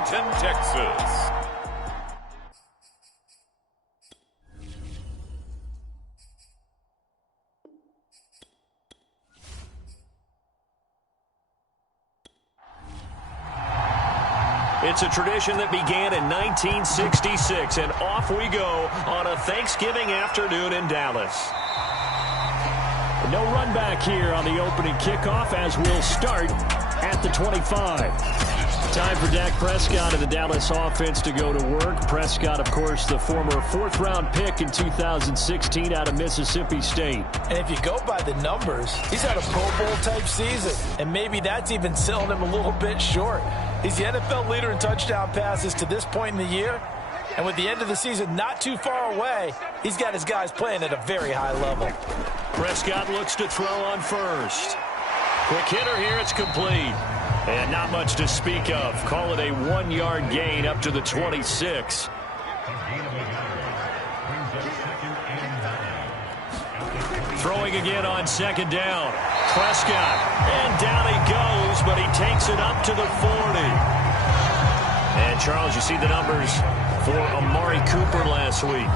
Arlington, Texas. It's a tradition that began in 1966, and off we go on a Thanksgiving afternoon in Dallas. No run back here on the opening kickoff as we'll start at the 25. Time for Dak Prescott and the Dallas offense to go to work. Prescott, of course, the former fourth-round pick in 2016 out of Mississippi State. And if you go by the numbers, he's had a Pro Bowl-type season, and maybe that's even selling him a little bit short. He's the NFL leader in touchdown passes to this point in the year, and with the end of the season not too far away, he's got his guys playing at a very high level. Prescott looks to throw on first. Quick hitter here, it's complete. And not much to speak of. Call it a 1-yard gain up to the 26. Throwing again on second down. Prescott. And down he goes, but he takes it up to the 40. And, Charles, you see the numbers for Amari Cooper last week.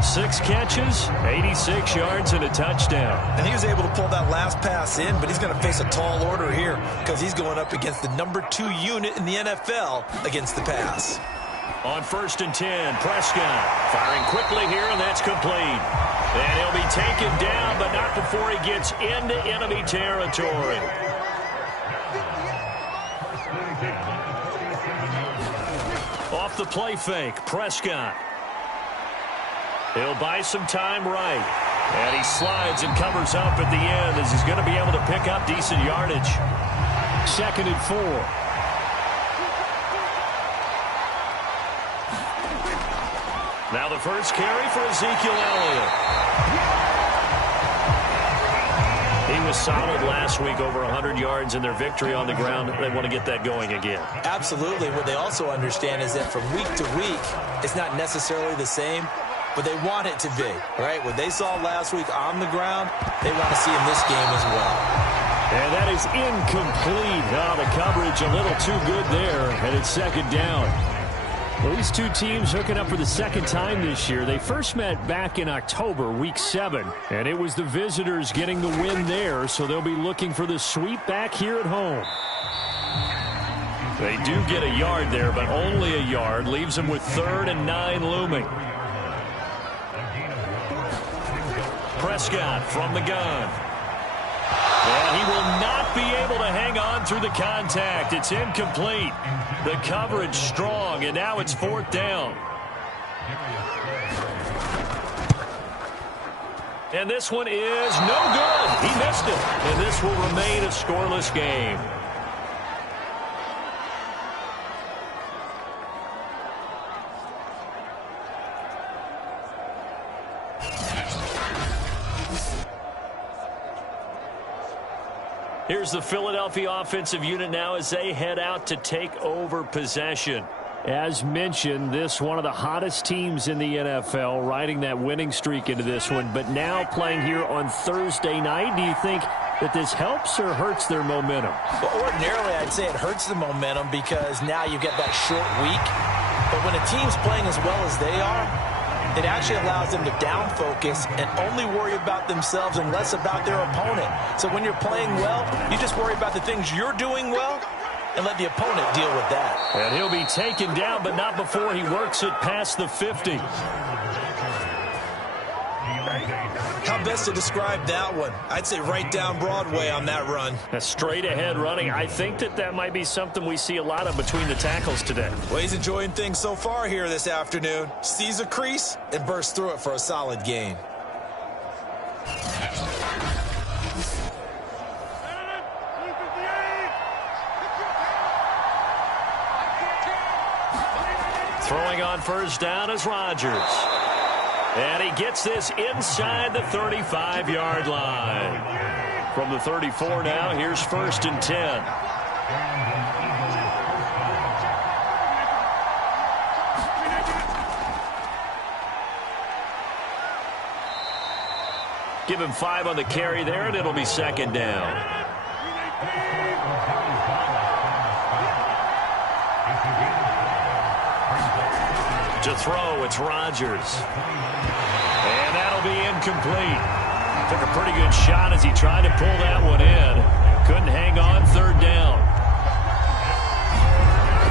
6 catches, 86 yards, and a touchdown. And he was able to pull that last pass in, but he's going to face a tall order here because he's going up against the number 2 unit in the NFL against the pass. On 1st and 10, Prescott firing quickly here, and that's complete. And he'll be taken down, but not before he gets into enemy territory. Off the play fake, Prescott. He'll buy some time right. And he slides and covers up at the end as he's going to be able to pick up decent yardage. 2nd and 4. Now the first carry for Ezekiel Elliott. He was solid last week, over 100 yards in their victory on the ground. They want to get that going again. Absolutely. What they also understand is that from week to week, it's not necessarily the same, but they want it to be, right? What they saw last week on the ground, they want to see in this game as well. And that is incomplete. Oh, the coverage a little too good there, and it's 2nd down. Well, these two teams hooking up for the 2nd time this year. They first met back in October, week 7, and it was the visitors getting the win there, so they'll be looking for the sweep back here at home. They do get a yard there, but only a yard. Leaves them with 3rd and 9 looming. Prescott from the gun. And he will not be able to hang on through the contact. It's incomplete. The coverage strong, and now it's 4th down. And this one is no good. He missed it. And this will remain a scoreless game. Here's the Philadelphia offensive unit now as they head out to take over possession. As mentioned, this one of the hottest teams in the NFL, riding that winning streak into this one, but now playing here on Thursday night. Do you think that this helps or hurts their momentum? Well, ordinarily, I'd say it hurts the momentum because now you get that short week. But when a team's playing as well as they are, it actually allows them to down focus and only worry about themselves and less about their opponent. So when you're playing well, you just worry about the things you're doing well and let the opponent deal with that. And he'll be taken down, but not before he works it past the 50. How best to describe that one? I'd say right down Broadway on that run. A straight ahead running. I think that might be something we see a lot of between the tackles today. Well, he's enjoying things so far here this afternoon. Sees a crease and bursts through it for a solid gain. Throwing on 1st down is Rodgers. And he gets this inside the 35-yard line. From the 34 now, here's 1st and 10. Give him 5 on the carry there, and it'll be 2nd down. To throw, it's Rodgers. And that'll be incomplete. Took a pretty good shot as he tried to pull that one in. Couldn't hang on, third down.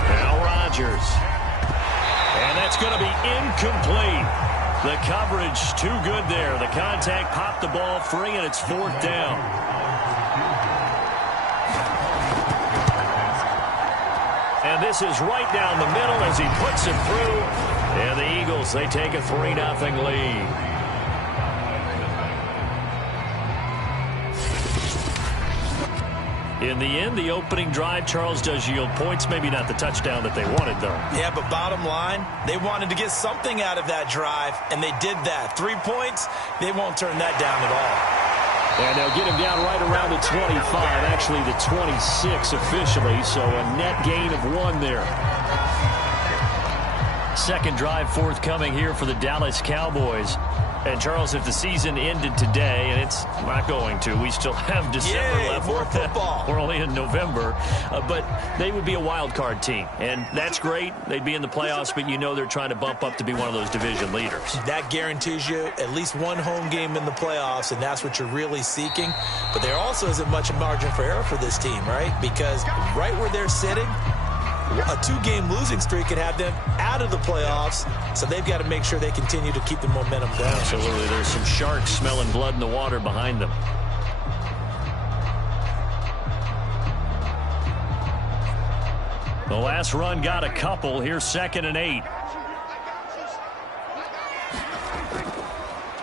Now Rodgers. And that's going to be incomplete. The coverage too good there. The contact popped the ball free, and it's fourth down. And this is right down the middle as he puts it through. And the Eagles, they take a 3-0 lead. In the end, the opening drive, Charles, does yield points. Maybe not the touchdown that they wanted, though. Yeah, but bottom line, they wanted to get something out of that drive, and they did that. 3 points, they won't turn that down at all. And they'll get him down right around the 25, actually the 26 officially, so a net gain of 1 there. Second drive forthcoming here for the Dallas Cowboys. And, Charles, if the season ended today, and it's not going to, we still have December left. More football. We're only in November. But they would be a wild card team. And that's great. They'd be in the playoffs, but you know they're trying to bump up to be one of those division leaders. That guarantees you at least one home game in the playoffs, and that's what you're really seeking. But there also isn't much margin for error for this team, right? Because right where they're sitting, a 2-game losing streak could have them out of the playoffs, so they've got to make sure they continue to keep the momentum going. Absolutely. There's some sharks smelling blood in the water behind them. The last run got a couple. Here's 2nd and 8.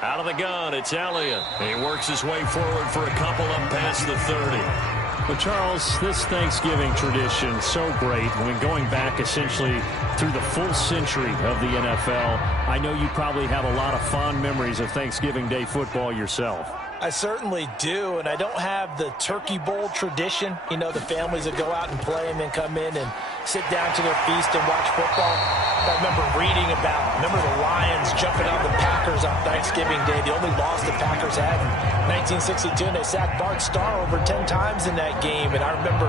Out of the gun, it's Elliott. He works his way forward for a couple up past the 30. But, Charles, this Thanksgiving tradition, so great. When going back essentially through the full century of the NFL, I know you probably have a lot of fond memories of Thanksgiving Day football yourself. I certainly do, and I don't have the Turkey Bowl tradition. You know, the families that go out and play and then come in and sit down to their feast and watch football. I remember reading remember the Lions jumping on the Packers on Thanksgiving Day, the only loss the Packers had in 1962, and they sacked Bart Starr over 10 times in that game. And I remember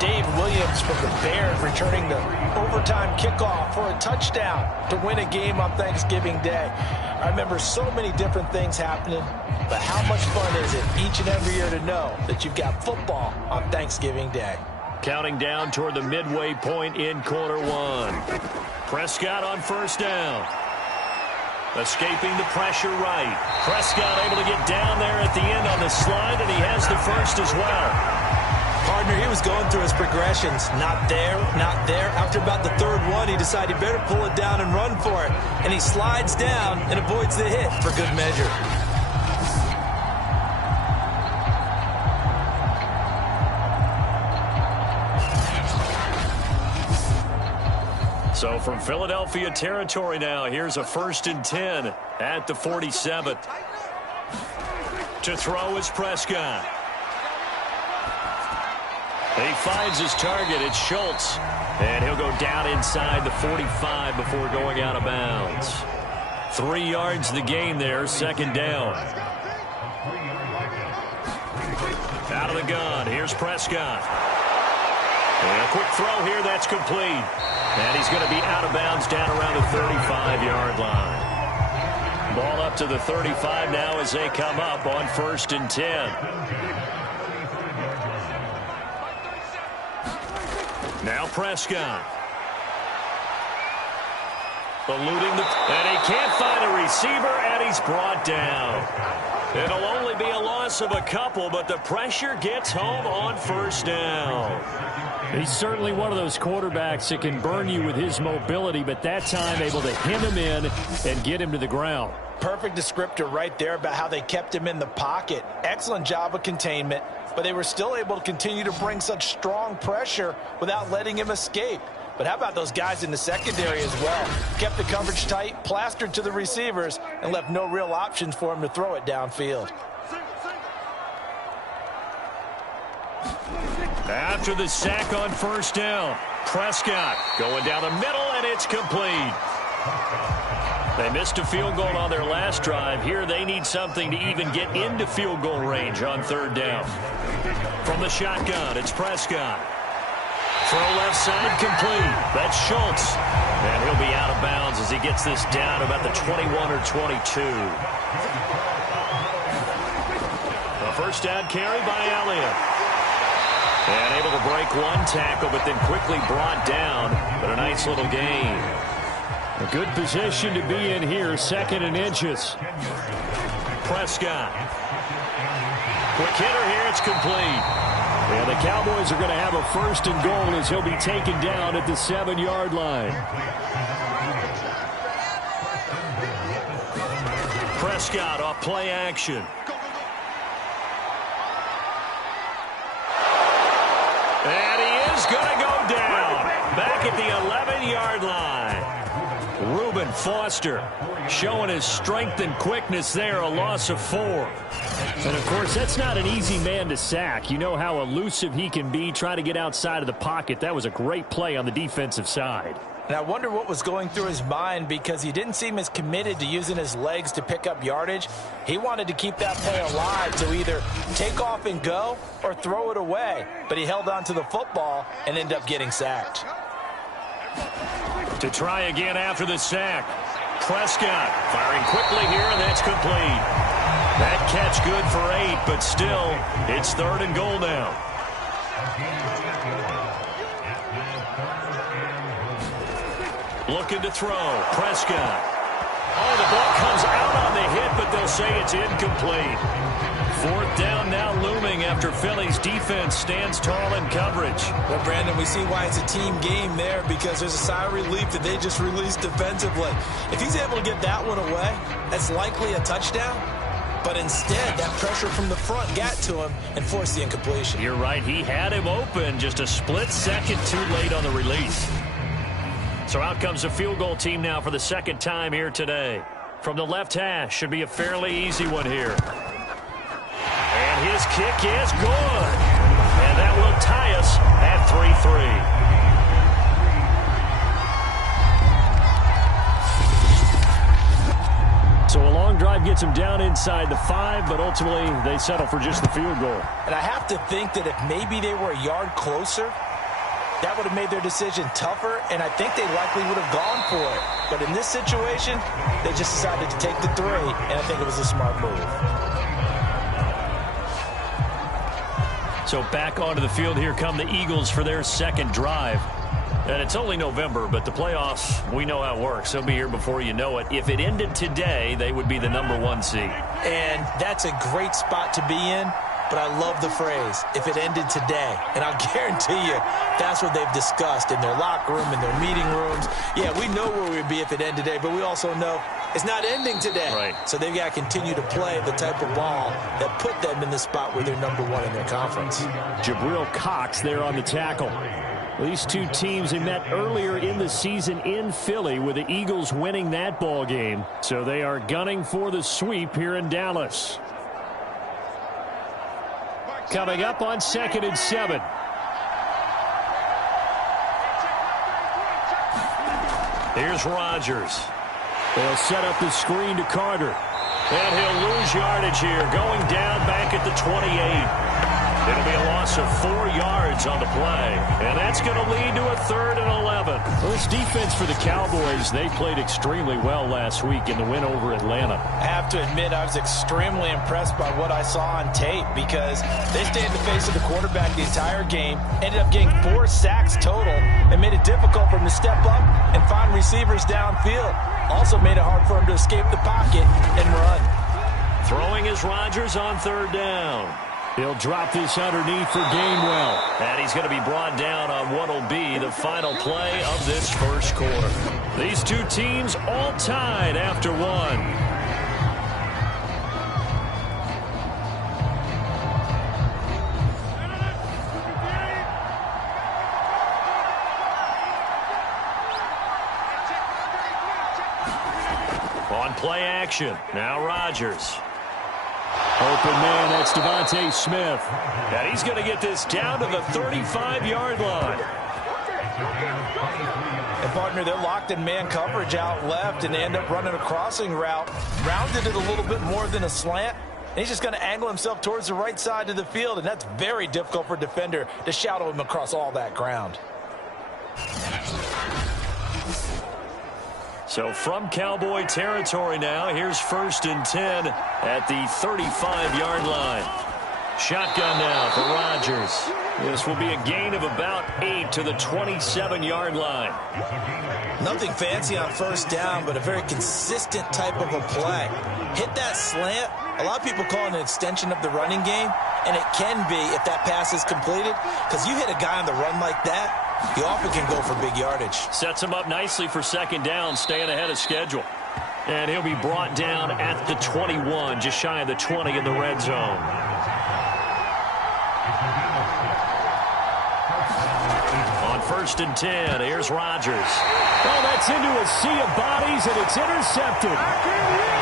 Dave Williams from the Bears returning the overtime kickoff for a touchdown to win a game on Thanksgiving Day. I remember so many different things happening, but how much fun is it each and every year to know that you've got football on Thanksgiving Day? Counting down toward the midway point in quarter 1. Prescott on first down. Escaping the pressure right. Prescott able to get down there at the end on the slide, and he has the first as well. Partner, he was going through his progressions. Not there, not there. After about the 3rd one, he decided he better pull it down and run for it. And he slides down and avoids the hit for good measure. So from Philadelphia territory now, here's a 1st and 10 at the 47th. To throw is Prescott. He finds his target. It's Schultz. And he'll go down inside the 45 before going out of bounds. 3 yards the gain there, 2nd down. Out of the gun, here's Prescott. And a quick throw here, that's complete. And he's going to be out of bounds down around the 35-yard line. Ball up to the 35 now as they come up on 1st and 10. Now Prescott. Eluding and he can't find a receiver, and he's brought down. It'll only be a loss of a couple, but the pressure gets home on 1st down. He's certainly one of those quarterbacks that can burn you with his mobility, but that time able to hem him in and get him to the ground. Perfect descriptor right there about how they kept him in the pocket. Excellent job of containment, but they were still able to continue to bring such strong pressure without letting him escape. But how about those guys in the secondary as well? Kept the coverage tight, plastered to the receivers, and left no real options for him to throw it downfield. After the sack on 1st down, Prescott going down the middle, and it's complete. They missed a field goal on their last drive. Here they need something to even get into field goal range on 3rd down. From the shotgun, it's Prescott. Throw left side complete. That's Schultz. And he'll be out of bounds as he gets this down about the 21 or 22. A first down carry by Elliott. And able to break one tackle, but then quickly brought down. But a nice little gain. A good position to be in here, 2nd and inches. Prescott. Quick hitter here, it's complete. And the Cowboys are going to have a 1st and goal as he'll be taken down at the 7-yard line. Prescott off play action. And he is going to go down. Back at the 11-yard line. Reuben Foster showing his strength and quickness there, a loss of 4. And, of course, that's not an easy man to sack. You know how elusive he can be, trying to get outside of the pocket. That was a great play on the defensive side. And I wonder what was going through his mind, because he didn't seem as committed to using his legs to pick up yardage. He wanted to keep that play alive to either take off and go or throw it away. But he held on to the football and ended up getting sacked. To try again after the sack. Prescott firing quickly here, and that's complete. That catch good for 8, but still, it's 3rd and goal now. Looking to throw. Prescott. Oh, the ball comes out on the hit, but they'll say it's incomplete. 4th down now looming after Philly's defense stands tall in coverage. Well, Brandon, we see why it's a team game there, because there's a sigh of relief that they just released defensively. If he's able to get that one away, that's likely a touchdown. But instead, that pressure from the front got to him and forced the incompletion. You're right. He had him open, just a split second too late on the release. So out comes the field goal team now for the 2nd time here today. From the left hash, should be a fairly easy one here. And his kick is good. And that will tie us at 3-3. So a long drive gets him down inside the 5, but ultimately they settle for just the field goal. And I have to think that if maybe they were a yard closer, that would have made their decision tougher, and I think they likely would have gone for it. But in this situation, they just decided to take the 3, and I think it was a smart move. So back onto the field, here come the Eagles for their 2nd drive. And it's only November, but the playoffs, we know how it works. They'll be here before you know it. If it ended today, they would be the #1 seed. And that's a great spot to be in, but I love the phrase, if it ended today. And I'll guarantee you, that's what they've discussed in their locker room, in their meeting rooms. Yeah, we know where we'd be if it ended today, but we also know it's not ending today. Right. So they've got to continue to play the type of ball that put them in the spot where they're #1 in their conference. Jabril Cox there on the tackle. These two teams, they met earlier in the season in Philly, with the Eagles winning that ball game. So they are gunning for the sweep here in Dallas. Coming up on 2nd and 7. Here's Rodgers. They'll set up the screen to Carter. And he'll lose yardage here, going down back at the 28. It'll be a loss of 4 yards on the play. And that's going to lead to a 3rd and 11. Well, this defense for the Cowboys, they played extremely well last week in the win over Atlanta. I have to admit, I was extremely impressed by what I saw on tape, because they stayed in the face of the quarterback the entire game, ended up getting 4 sacks total, and made it difficult for him to step up and find receivers downfield. Also made it hard for him to escape the pocket and run. Throwing is Rodgers on 3rd down. He'll drop this underneath for Gainwell. And he's going to be brought down on what will be the final play of this 1st quarter. These two teams all tied after 1. On play action, now Rodgers. Open man, that's Devontae Smith. And he's going to get this down to the 35-yard line. And, partner, they're locked in man coverage out left, and they end up running a crossing route. Rounded it a little bit more than a slant. And he's just going to angle himself towards the right side of the field, and that's very difficult for a defender to shadow him across all that ground. So from Cowboy territory now, here's 1st and 10 at the 35-yard line. Shotgun now for Rodgers. This will be a gain of about 8 to the 27-yard line. Nothing fancy on 1st down, but a very consistent type of a play. Hit that slant. A lot of people call it an extension of the running game, and it can be if that pass is completed, because you hit a guy on the run like that, he often can go for big yardage. Sets him up nicely for 2nd down, staying ahead of schedule. And he'll be brought down at the 21, just shy of the 20 in the red zone. On 1st and 10, here's Rodgers. Oh, that's into a sea of bodies, and it's intercepted.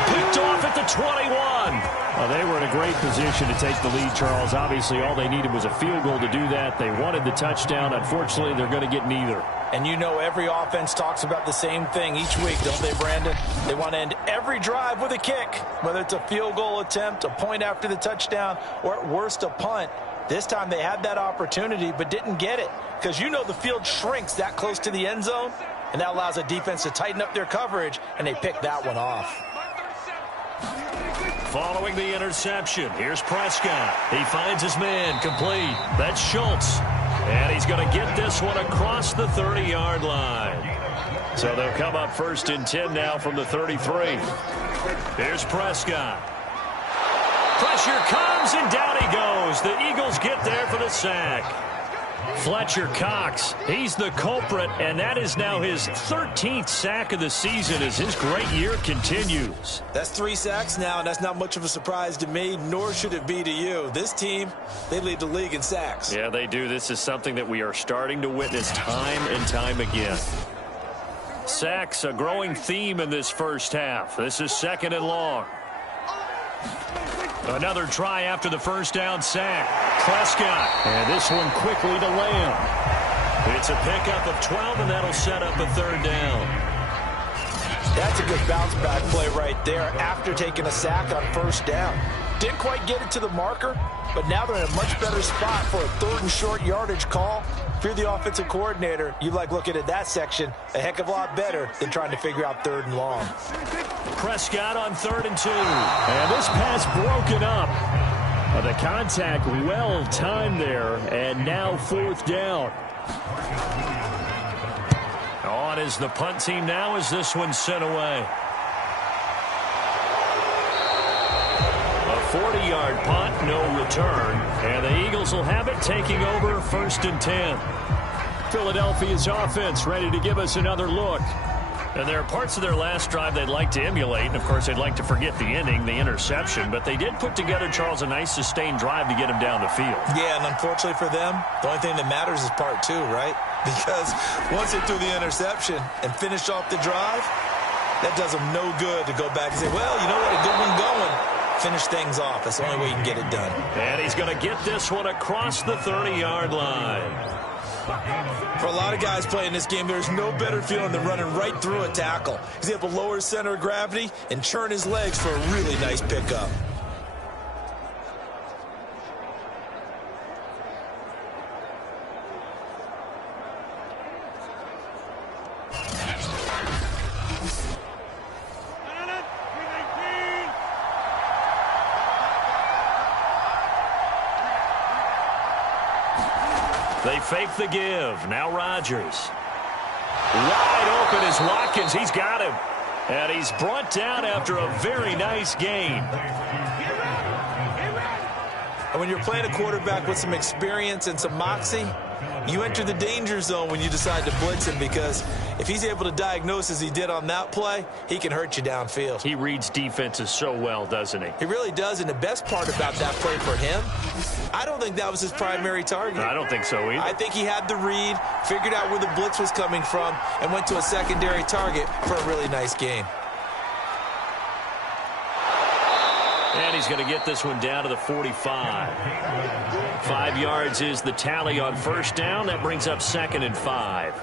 Picked off at the 21. Well, they were in a great position to take the lead, Charles. Obviously, all they needed was a field goal to do that. They wanted the touchdown. Unfortunately, they're going to get neither. And you know every offense talks about the same thing each week, don't they, Brandon? They want to end every drive with a kick, whether it's a field goal attempt, a point after the touchdown, or at worst a punt. This time they had that opportunity but didn't get it, because you know the field shrinks that close to the end zone, and that allows a defense to tighten up their coverage, and they pick that one off. Following the interception, here's Prescott. He finds his man complete. That's Schultz. And he's going to get this one across the 30-yard line. So they'll come up 1st and 10 now from the 33. Here's Prescott. Pressure comes, and down he goes. The Eagles get there for the sack. Fletcher Cox, he's the culprit, and that is now his 13th sack of the season as his great year continues. That's 3 sacks now, and that's not much of a surprise to me, nor should it be to you. This team, they lead the league in sacks. Yeah, they do. This is something that we are starting to witness time and time again. Sacks, a growing theme in this first half. This is 2nd and long. Another try after the 1st down sack. Prescott. And this one quickly to Lamb. It's a pickup of 12, and that'll set up a 3rd down. That's a good bounce back play right there after taking a sack on 1st down. Didn't quite get it to the marker, but now they're in a much better spot for a 3rd and short yardage call. If you're the offensive coordinator, you like looking at that section a heck of a lot better than trying to figure out 3rd and long. Prescott on 3rd and 2. And this pass broken up. The contact well timed there, and now 4th down. On is the punt team now as this one's sent away. A 40-yard punt, no return. And the Eagles will have it, taking over 1st and 10. Philadelphia's offense ready to give us another look. And there are parts of their last drive they'd like to emulate. And, of course, they'd like to forget the ending, the interception. But they did put together, Charles, a nice sustained drive to get him down the field. Yeah, and unfortunately for them, the only thing that matters is part 2, right? Because once they threw the interception and finished off the drive, that does them no good to go back and say, well, you know what, a good one going. Finish things off. That's the only way you can get it done. And he's going to get this one across the 30-yard line. For a lot of guys playing this game, there's no better feeling than running right through a tackle. He's able to lower his center of gravity and churn his legs for a really nice pickup. They fake the give. Now Rodgers. Wide open is Watkins. He's got him. And he's brought down after a very nice gain. And when you're playing a quarterback with some experience and some moxie, you enter the danger zone when you decide to blitz him, because if he's able to diagnose as he did on that play, he can hurt you downfield. He reads defenses so well, doesn't he? He really does, and the best part about that play for him, I don't think that was his primary target. I don't think so either. I think he had the read, figured out where the blitz was coming from, and went to a secondary target for a really nice gain. And he's going to get this one down to the 45. 5 yards is the tally on 1st down. That brings up 2nd and 5.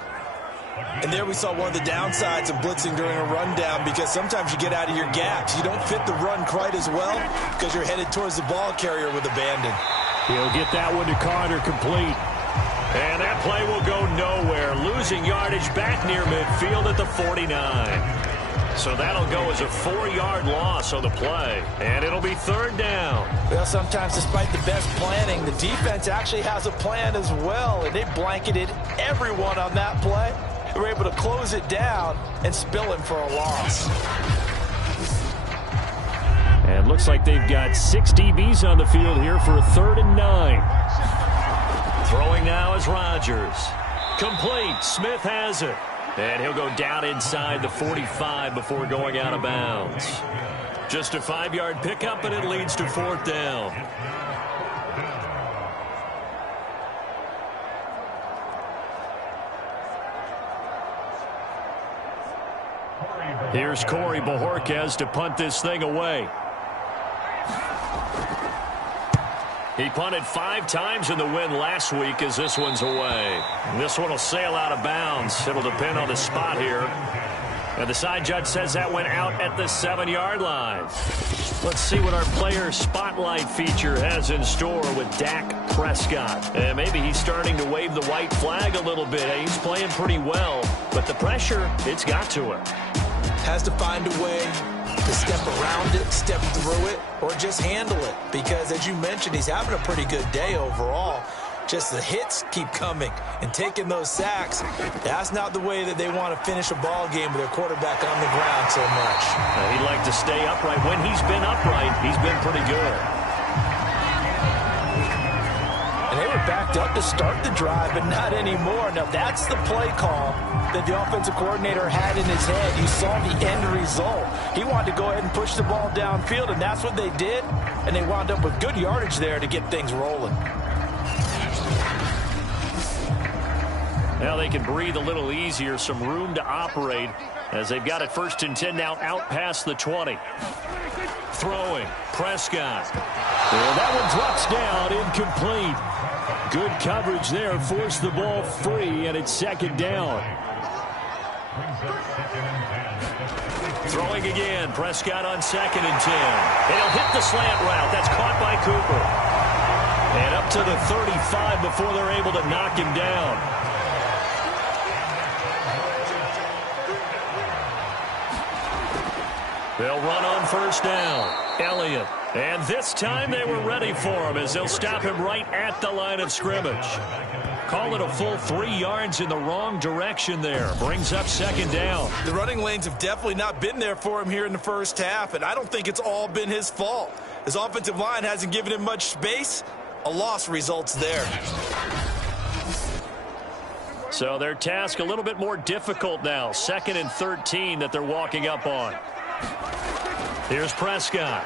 And there we saw one of the downsides of blitzing during a rundown, because sometimes you get out of your gaps. You don't fit the run quite as well because you're headed towards the ball carrier with abandon. He'll get that one to Carter, complete. And that play will go nowhere. Losing yardage back near midfield at the 49. So that'll go as a 4-yard loss on the play, and it'll be 3rd down. Well, sometimes despite the best planning, the defense actually has a plan as well, and they blanketed everyone on that play. They were able to close it down and spill him for a loss. And looks like they've got 6 DBs on the field here for a 3rd and 9. Throwing now is Rodgers. Complete. Smith has it. And he'll go down inside the 45 before going out of bounds. Just a 5-yard pickup, and it leads to 4th down. Here's Corey Bojorquez to punt this thing away. He punted 5 times in the win last week as this one's away. This one will sail out of bounds. It'll depend on the spot here. And the side judge says that went out at the 7-yard line. Let's see what our player spotlight feature has in store with Dak Prescott. And maybe he's starting to wave the white flag a little bit. He's playing pretty well, but the pressure, it's got to him. Has to find a way to step around it, step through it, or just handle it. Because, as you mentioned, he's having a pretty good day overall. Just the hits keep coming and taking those sacks. That's not the way that they want to finish a ball game with their quarterback on the ground so much. He'd like to stay upright. When he's been upright, he's been pretty good. And they were backed up to start the drive, but not anymore. Now, that's the play call that the offensive coordinator had in his head. You saw the end result. He wanted to go ahead and push the ball downfield, and that's what they did. And they wound up with good yardage there to get things rolling. Now they can breathe a little easier, some room to operate as they've got it 1st and 10 now out past the 20. Throwing, Prescott. Well, that one drops down, incomplete. Good coverage there, forced the ball free, and it's 2nd down. Throwing again, Prescott on 2nd and 10. And he'll hit the slant route. That's caught by Cooper. And up to the 35 before they're able to knock him down. They'll run on 1st down. Elliott. And this time they were ready for him as they'll stop him right at the line of scrimmage. Call it a full 3 yards in the wrong direction there. Brings up 2nd down. The running lanes have definitely not been there for him here in the first half, and I don't think it's all been his fault. His offensive line hasn't given him much space. A loss results there. So their task a little bit more difficult now. 2nd and 13 that they're walking up on. Here's Prescott.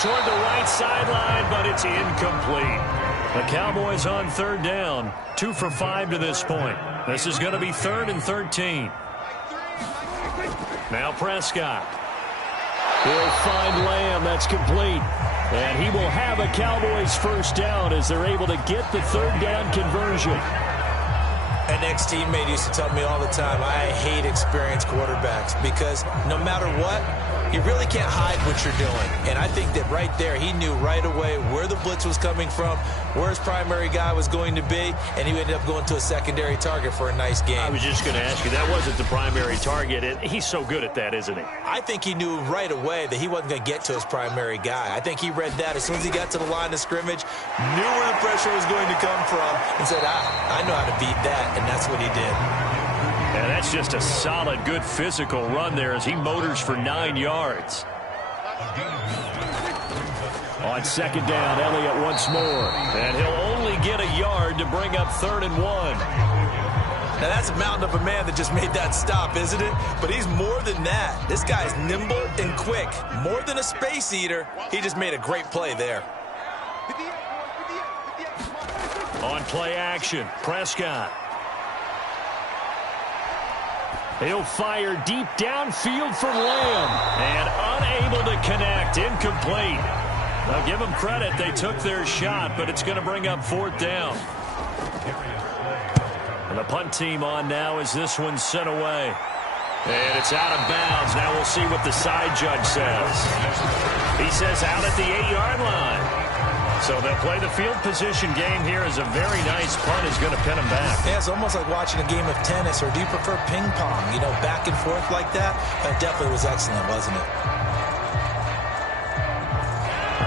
Toward the right sideline, but it's incomplete. The Cowboys on 3rd down. 2 for 5 to this point. This is going to be 3rd and 13. Now Prescott. He'll find Lamb. That's complete. And he will have a Cowboys 1st down as they're able to get the 3rd down conversion. An ex-teammate used to tell me all the time, I hate experienced quarterbacks because no matter what, you really can't hide what you're doing. And I think that right there, he knew right away where the blitz was coming from, where his primary guy was going to be, and he ended up going to a secondary target for a nice game. I was just going to ask you, that wasn't the primary target. He's so good at that, isn't he? I think he knew right away that he wasn't going to get to his primary guy. I think he read that as soon as he got to the line of scrimmage, knew where the pressure was going to come from, and said, I know how to beat that, and that's what he did. And that's just a solid, good physical run there as he motors for 9 yards. On 2nd down, Elliott once more. And he'll only get a yard to bring up 3rd and 1. Now, that's a mountain of a man that just made that stop, isn't it? But he's more than that. This guy's nimble and quick. More than a space eater, he just made a great play there. On play action, Prescott. He'll fire deep downfield for Lamb. And unable to connect, incomplete. Now give them credit, they took their shot, but it's going to bring up 4th down. And the punt team on now as this one's sent away. And it's out of bounds. Now we'll see what the side judge says. He says out at the 8-yard line. So they'll play the field position game here as a very nice punt is going to pin them back. Yeah, it's almost like watching a game of tennis, or do you prefer ping pong? You know, back and forth like that? That definitely was excellent, wasn't it?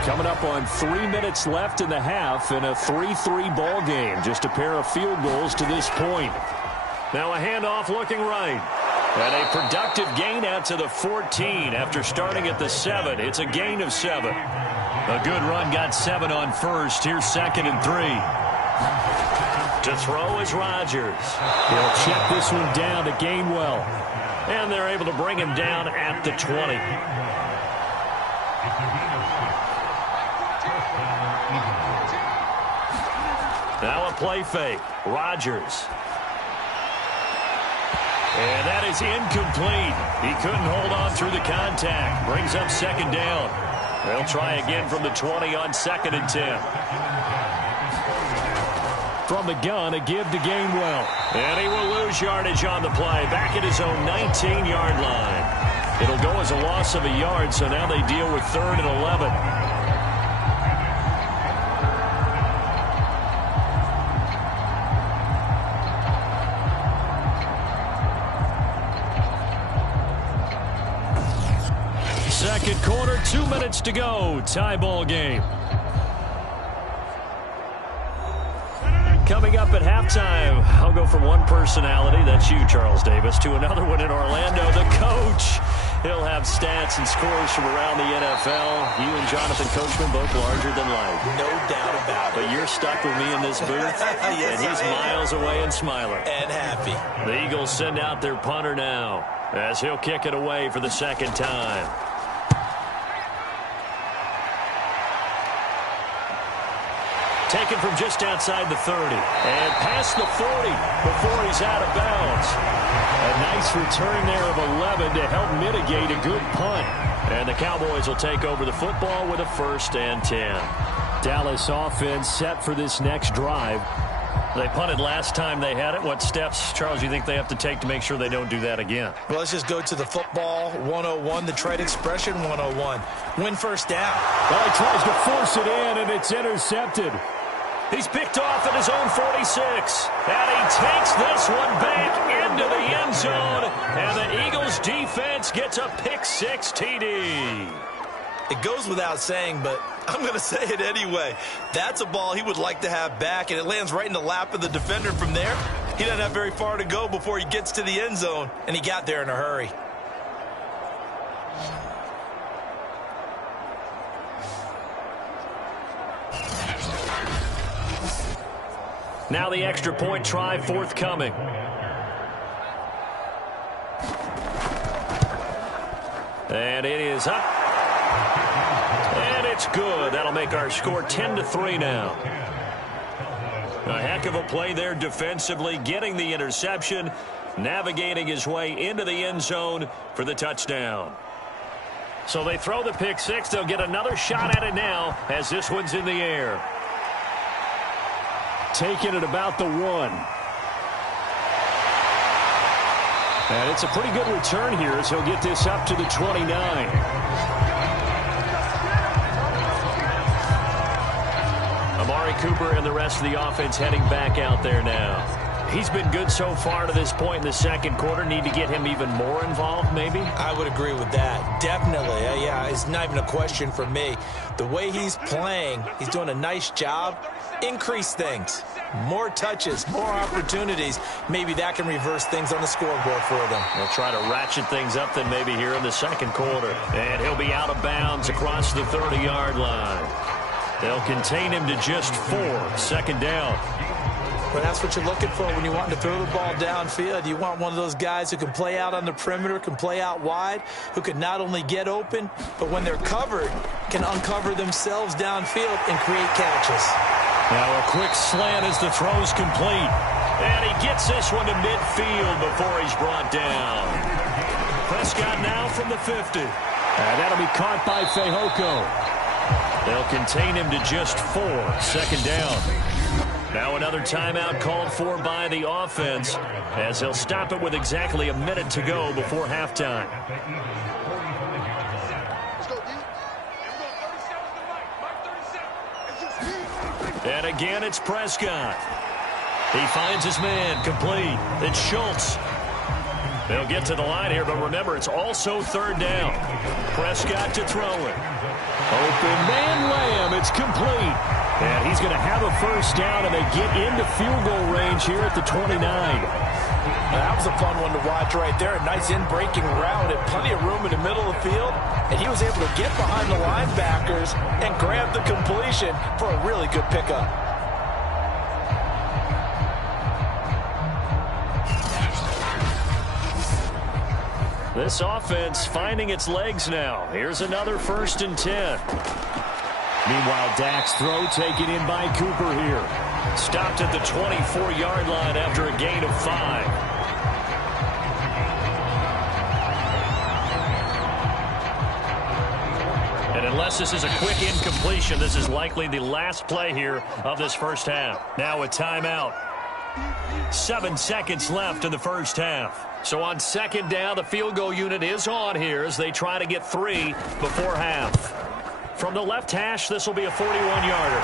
Coming up on 3 minutes left in the half in a 3-3 ball game. Just a pair of field goals to this point. Now a handoff looking right. And a productive gain out to the 14 after starting at the 7. It's a gain of 7. A good run got 7 on first. Here's 2nd and 3. To throw is Rodgers. He'll check this one down to Gainwell. And they're able to bring him down at the 20. Now a play fake. Rodgers. And that is incomplete. He couldn't hold on through the contact. Brings up 2nd down. They'll try again from the 20 on 2nd and 10. From the gun, a give to Gainwell. And he will lose yardage on the play. Back at his own 19-yard line. It'll go as a loss of a yard, so now they deal with 3rd and 11. Second quarter, 2 minutes to go. Tie ball game. Coming up at halftime, I'll go from one personality, that's you, Charles Davis, to another one in Orlando, the coach. He'll have stats and scores from around the NFL. You and Jonathan Coachman both larger than life. No doubt about it. But you're stuck with me in this booth, yes, and he's miles away and smiling. And happy. The Eagles send out their punter now, as he'll kick it away for the 2nd time. Taken from just outside the 30. And past the 40 before he's out of bounds. A nice return there of 11 to help mitigate a good punt. And the Cowboys will take over the football with a 1st and 10. Dallas offense set for this next drive. They punted last time they had it. What steps, Charles, you think they have to take to make sure they don't do that again? Well, let's just go to the football 101, the trade expression 101. Win 1st down. Well, he tries to force it in, and it's intercepted. He's picked off at his own 46. And he takes this one back into the end zone. And the Eagles defense gets a pick-6 TD. It goes without saying, but I'm going to say it anyway. That's a ball he would like to have back, and it lands right in the lap of the defender from there. He doesn't have very far to go before he gets to the end zone, and he got there in a hurry. Now the extra point try forthcoming. And it is up. And it's good. That'll make our score 10-3 now. A heck of a play there defensively, getting the interception, navigating his way into the end zone for the touchdown. So they throw the pick-6. They'll get another shot at it now as this one's in the air. Taking it about the 1. And it's a pretty good return here as he'll get this up to the 29. Amari Cooper and the rest of the offense heading back out there now. He's been good so far to this point in the second quarter. Need to get him even more involved, maybe? I would agree with that. Definitely. Yeah, it's not even a question for me. The way he's playing, he's doing a nice job. Increase things. More touches, more opportunities. Maybe that can reverse things on the scoreboard for them. They'll try to ratchet things up then maybe here in the second quarter. And he'll be out of bounds across the 30-yard line. They'll contain him to just 4. 2nd down. Well, that's what you're looking for when you want to throw the ball downfield. You want one of those guys who can play out on the perimeter, can play out wide, who can not only get open, but when they're covered, can uncover themselves downfield and create catches. Now a quick slant as the throw's complete. And he gets this one to midfield before he's brought down. Prescott now from the 50. And that'll be caught by Fehoko. They'll contain him to just 4. 2nd down. Now another timeout called for by the offense as they'll stop it with exactly a minute to go before halftime. And again, it's Prescott. He finds his man, complete. It's Schultz. They'll get to the line here, but remember, it's also third down. Prescott to throw it. Open man Lamb. It's complete. And he's going to have a first down, and they get into field goal range here at the 29. That was a fun one to watch right there. A nice in-breaking route and plenty of room in the middle of the field. And he was able to get behind the linebackers and grab the completion for a really good pickup. This offense finding its legs now. Here's another 1st and 10. Meanwhile, Dak's throw taken in by Cooper here. Stopped at the 24-yard line after a gain of 5. And unless this is a quick incompletion, this is likely the last play here of this first half. Now a timeout. 7 seconds left in the first half. So on second down, the field goal unit is on here as they try to get 3 before half. From the left hash, this will be a 41-yarder.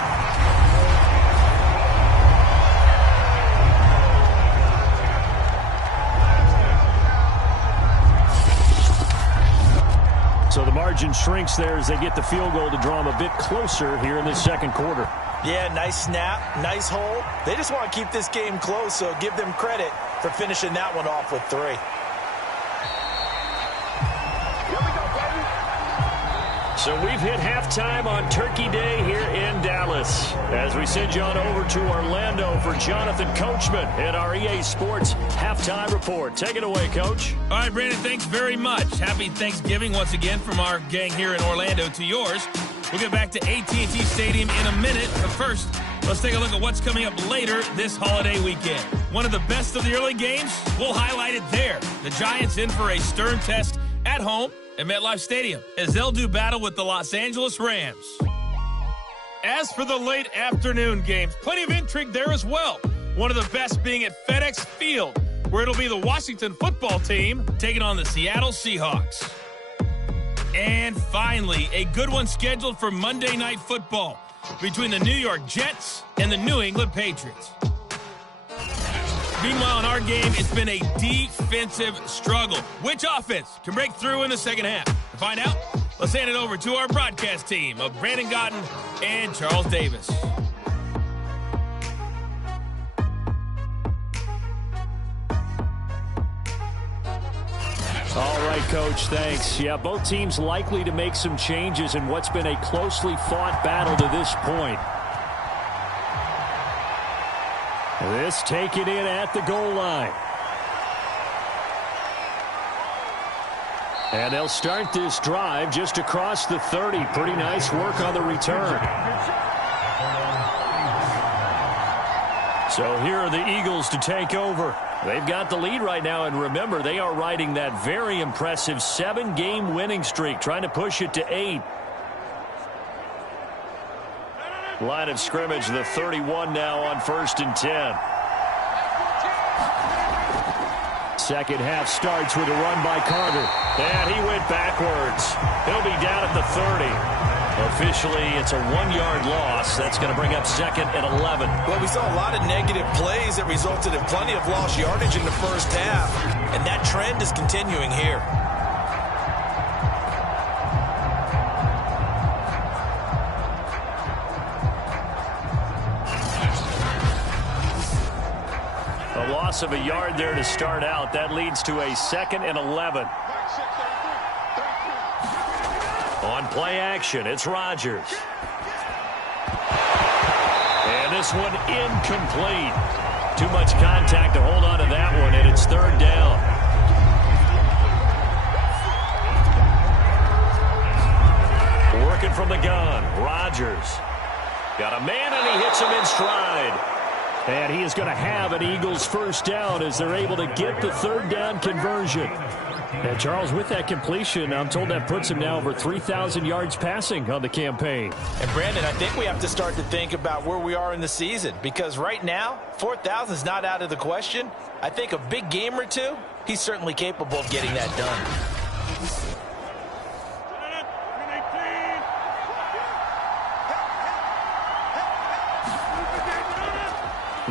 So the margin shrinks there as they get the field goal to draw them a bit closer here in this second quarter. Yeah, nice snap, nice hold. They just want to keep this game close, so give them credit for finishing that one off with 3. So we've hit halftime on Turkey Day here in Dallas. As we send you on over to Orlando for Jonathan Coachman in our EA Sports Halftime Report. Take it away, Coach. All right, Brandon, thanks very much. Happy Thanksgiving once again from our gang here in Orlando to yours. We'll get back to AT&T Stadium in a minute, but first, let's take a look at what's coming up later this holiday weekend. One of the best of the early games, we'll highlight it there. The Giants in for a stern test at home at MetLife Stadium as they'll do battle with the Los Angeles Rams. As for the late afternoon games, plenty of intrigue there as well. One of the best being at FedEx Field, where it'll be the Washington football team taking on the Seattle Seahawks. And finally, a good one scheduled for Monday Night Football between the New York Jets and the New England Patriots. Meanwhile, in our game, it's been a defensive struggle. Which offense can break through in the second half? To find out, let's hand it over to our broadcast team of Brandon Gotten and Charles Davis. All right, Coach, thanks. Yeah, both teams likely to make some changes in what's been a closely fought battle to this point. This taken in at the goal line. And they'll start this drive just across the 30. Pretty nice work on the return. So here are the Eagles to take over. They've got the lead right now, and remember, they are riding that very impressive 7-game winning streak, trying to push it to 8. Line of scrimmage, the 31 now on 1st and 10. Second half starts with a run by Carter. And he went backwards. He'll be down at the 30. Officially, it's a 1-yard loss. That's going to bring up 2nd and 11. Well, we saw a lot of negative plays that resulted in plenty of lost yardage in the first half, and that trend is continuing here. A loss of a yard there to start out. That leads to a 2nd and 11. On play action, it's Rodgers. And this one incomplete. Too much contact to hold on to that one, and it's 3rd down. Working from the gun, Rodgers. Got a man, and he hits him in stride. And he is going to have an Eagles first down as they're able to get the 3rd down conversion. And Charles, with that completion, I'm told that puts him now over 3,000 yards passing on the campaign. And Brandon, I think we have to start to think about where we are in the season, because right now, 4,000 is not out of the question. I think a big game or two, he's certainly capable of getting that done.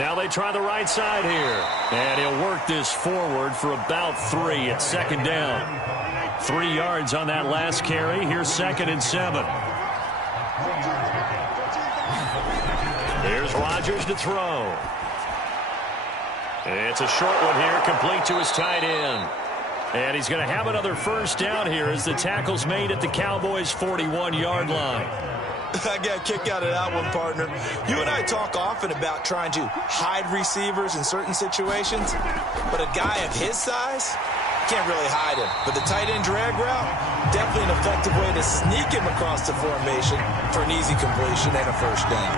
Now they try the right side here. And he'll work this forward for about 3. It's second down. 3 yards on that last carry. Here's 2nd and 7. Here's Rodgers to throw. It's a short one here, complete to his tight end. And he's going to have another first down here as the tackle's made at the Cowboys' 41-yard line. I got a kick out of that one, partner. You and I talk often about trying to hide receivers in certain situations, but a guy of his size can't really hide him. But the tight end drag route, definitely an effective way to sneak him across the formation for an easy completion and a first down.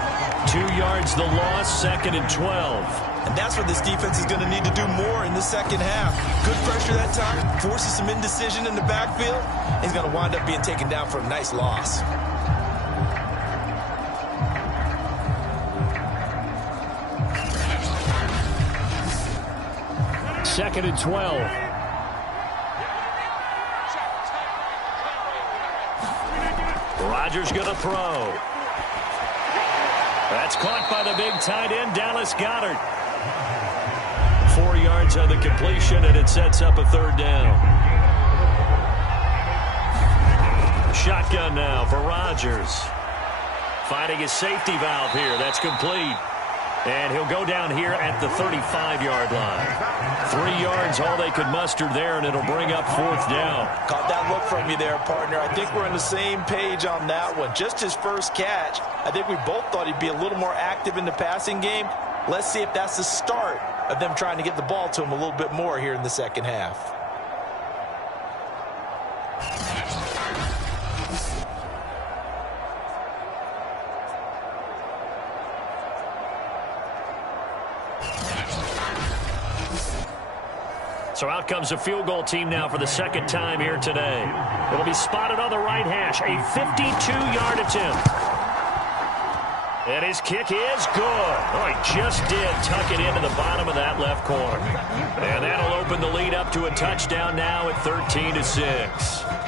2 yards the loss, 2nd and 12. And that's what this defense is going to need to do more in the second half. Good pressure that time, forces some indecision in the backfield. He's going to wind up being taken down for a nice loss. Second and 12. Rodgers going to throw. That's caught by the big tight end, Dallas Goedert. 4 yards on the completion, and it sets up a third down. Shotgun now for Rodgers. Finding his safety valve here. That's complete. And he'll go down here at the 35-yard line. 3 yards, all they could muster there, and it'll bring up 4th down. Caught that look from you there, partner. I think we're on the same page on that one. Just his first catch. I think we both thought he'd be a little more active in the passing game. Let's see if that's the start of them trying to get the ball to him a little bit more here in the second half. So out comes a field goal team now for the second time here today. It'll be spotted on the right hash. A 52-yard attempt. And his kick is good. Oh, he just did tuck it into the bottom of that left corner. And that'll open the lead up to a touchdown now at 13-6.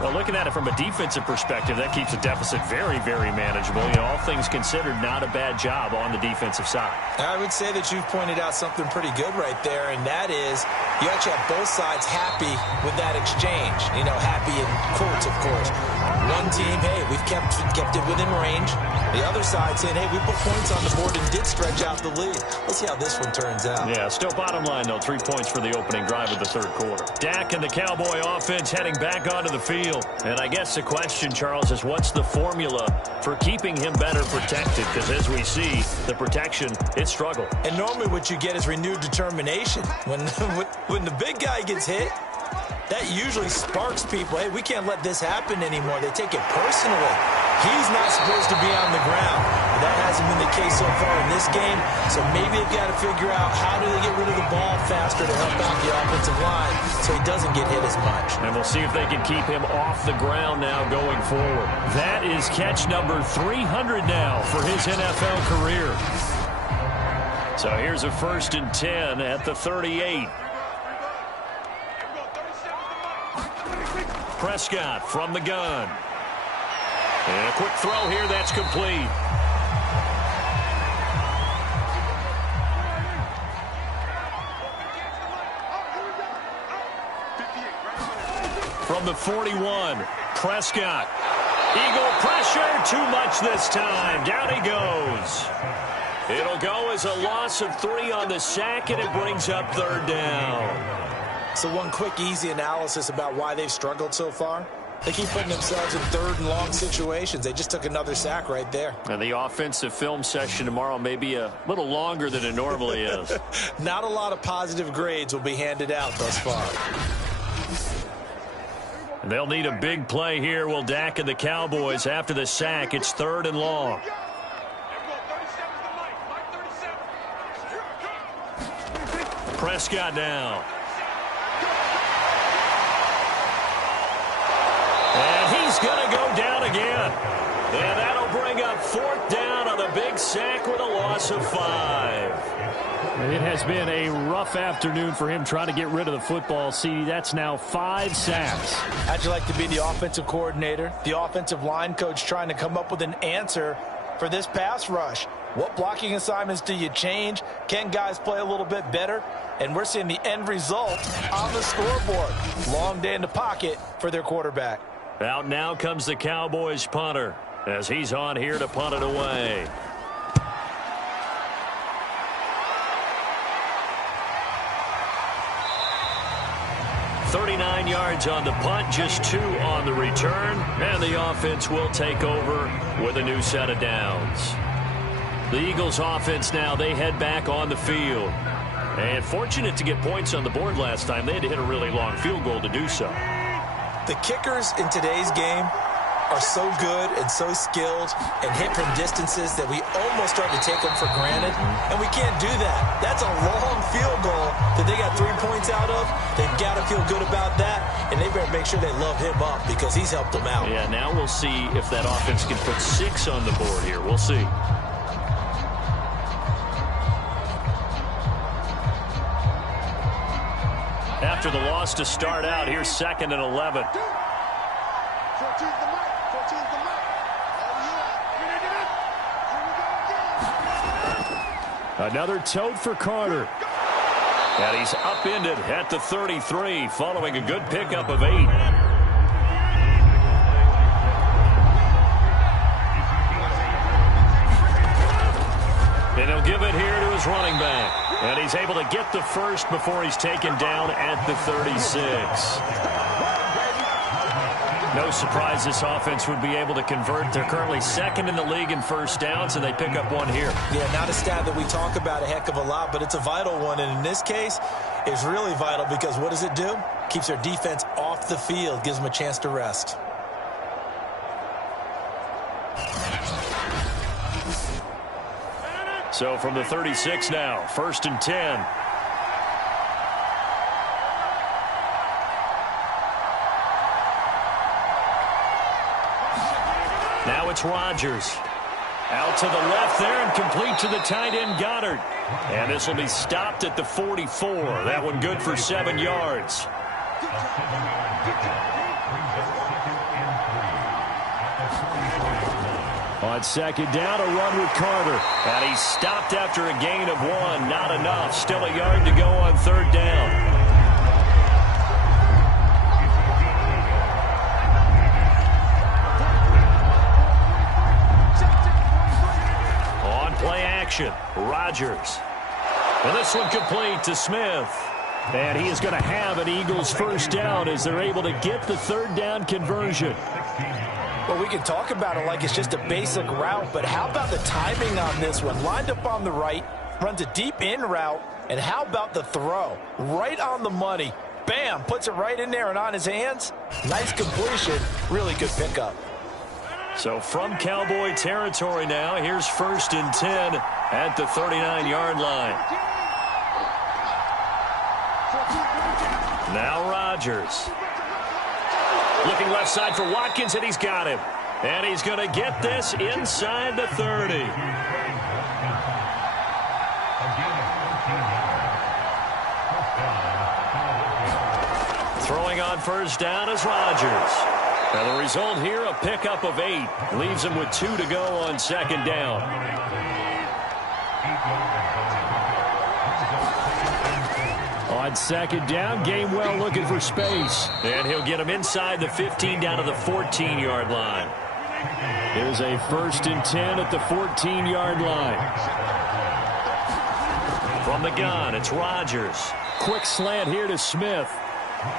Well, looking at it from a defensive perspective, that keeps the deficit very, very manageable. You know, all things considered, not a bad job on the defensive side. I would say that you've pointed out something pretty good right there, and that is you actually have both sides happy with that exchange. You know, happy in quotes, of course. One team, hey, we've kept it within range. The other side saying, hey, we put points on the board and did stretch out the lead. Let's see how this one turns out. Yeah, still bottom line, though, 3 points for the opening drive of the third quarter. Dak and the Cowboy offense heading back onto the field. And I guess the question, Charles, is what's the formula for keeping him better protected? Because as we see, the protection, it struggled. And normally what you get is renewed determination. When the big guy gets hit, that usually sparks people. Hey, we can't let this happen anymore. They take it personally. He's not supposed to be on the ground. But that hasn't been the case so far in this game. So maybe they've got to figure out how do they get rid of the ball faster to help out the offensive line so he doesn't get hit as much. And we'll see if they can keep him off the ground now going forward. That is catch number 300 now for his NFL career. So here's a 1st and 10 at the 38. Prescott from the gun. And a quick throw here, that's complete. From the 41, Prescott. Eagle pressure, too much this time. Down he goes. It'll go as a loss of 3 on the sack, and it brings up 3rd down. So one quick, easy analysis about why they've struggled so far. They keep putting themselves in 3rd and long situations. They just took another sack right there. And the offensive film session tomorrow may be a little longer than it normally is. Not a lot of positive grades will be handed out thus far. And they'll need a big play here. Will Dak and the Cowboys after the sack. It's 3rd and long. Prescott now. And he's going to go down again. And that'll bring up 4th down on the big sack with a loss of 5. It has been a rough afternoon for him trying to get rid of the football. See, that's now 5 sacks. How'd you like to be the offensive coordinator, the offensive line coach trying to come up with an answer for this pass rush. What blocking assignments do you change? Can guys play a little bit better? And we're seeing the end result on the scoreboard. Long day in the pocket for their quarterback. Out now comes the Cowboys punter as he's on here to punt it away. "39 yards on the punt, just 2 on the return, and the offense will take over with a new set of downs." The Eagles offense now, they head back on the field. And fortunate to get points on the board last time. They had to hit a really long field goal to do so. The kickers in today's game are so good and so skilled and hit from distances that we almost start to take them for granted, and we can't do that. That's a long field goal that they got 3 points out of. They've got to feel good about that, and they better make sure they love him up because he's helped them out. Yeah, now we'll see if that offense can put 6 on the board here. We'll see. After the loss to start out, here's 2nd and 11. Another tote for Carter. And he's upended at the 33 following a good pickup of 8. And he'll give it here to his running back. And he's able to get the first before he's taken down at the 36. No surprise this offense would be able to convert. They're currently 2nd in the league in first downs, and they pick up 1 here. Yeah, not a stat that we talk about a heck of a lot, but it's a vital one. And in this case, it's really vital because what does it do? Keeps their defense off the field, gives them a chance to rest. So from the 36 now, 1st and 10. Now it's Rodgers. Out to the left there and complete to the tight end Goddard. And this will be stopped at the 44. That one good for 7 yards. On 2nd down, a run with Carter. And he's stopped after a gain of 1. Not enough. Still a yard to go on 3rd down. Play action. Rodgers. And this one complete to Smith. And he is going to have an Eagles first down as they're able to get the 3rd down conversion. Well, we can talk about it like it's just a basic route, but how about the timing on this one? Lined up on the right, runs a deep in route, and how about the throw? Right on the money. Bam, puts it right in there and on his hands. Nice completion. Really good pickup. So from Cowboy territory now, here's 1st and 10 at the 39-yard line. Now Rodgers. Looking left side for Watkins, and he's got him. And he's going to get this inside the 30. Throwing on 1st down is Rodgers. And the result here, a pickup of 8. Leaves him with 2 to go on 2nd down. On 2nd down, Gainwell looking for space. And he'll get him inside the 15 down to the 14-yard line. Here's a 1st and 10 at the 14-yard line. From the gun, it's Rodgers. Quick slant here to Smith.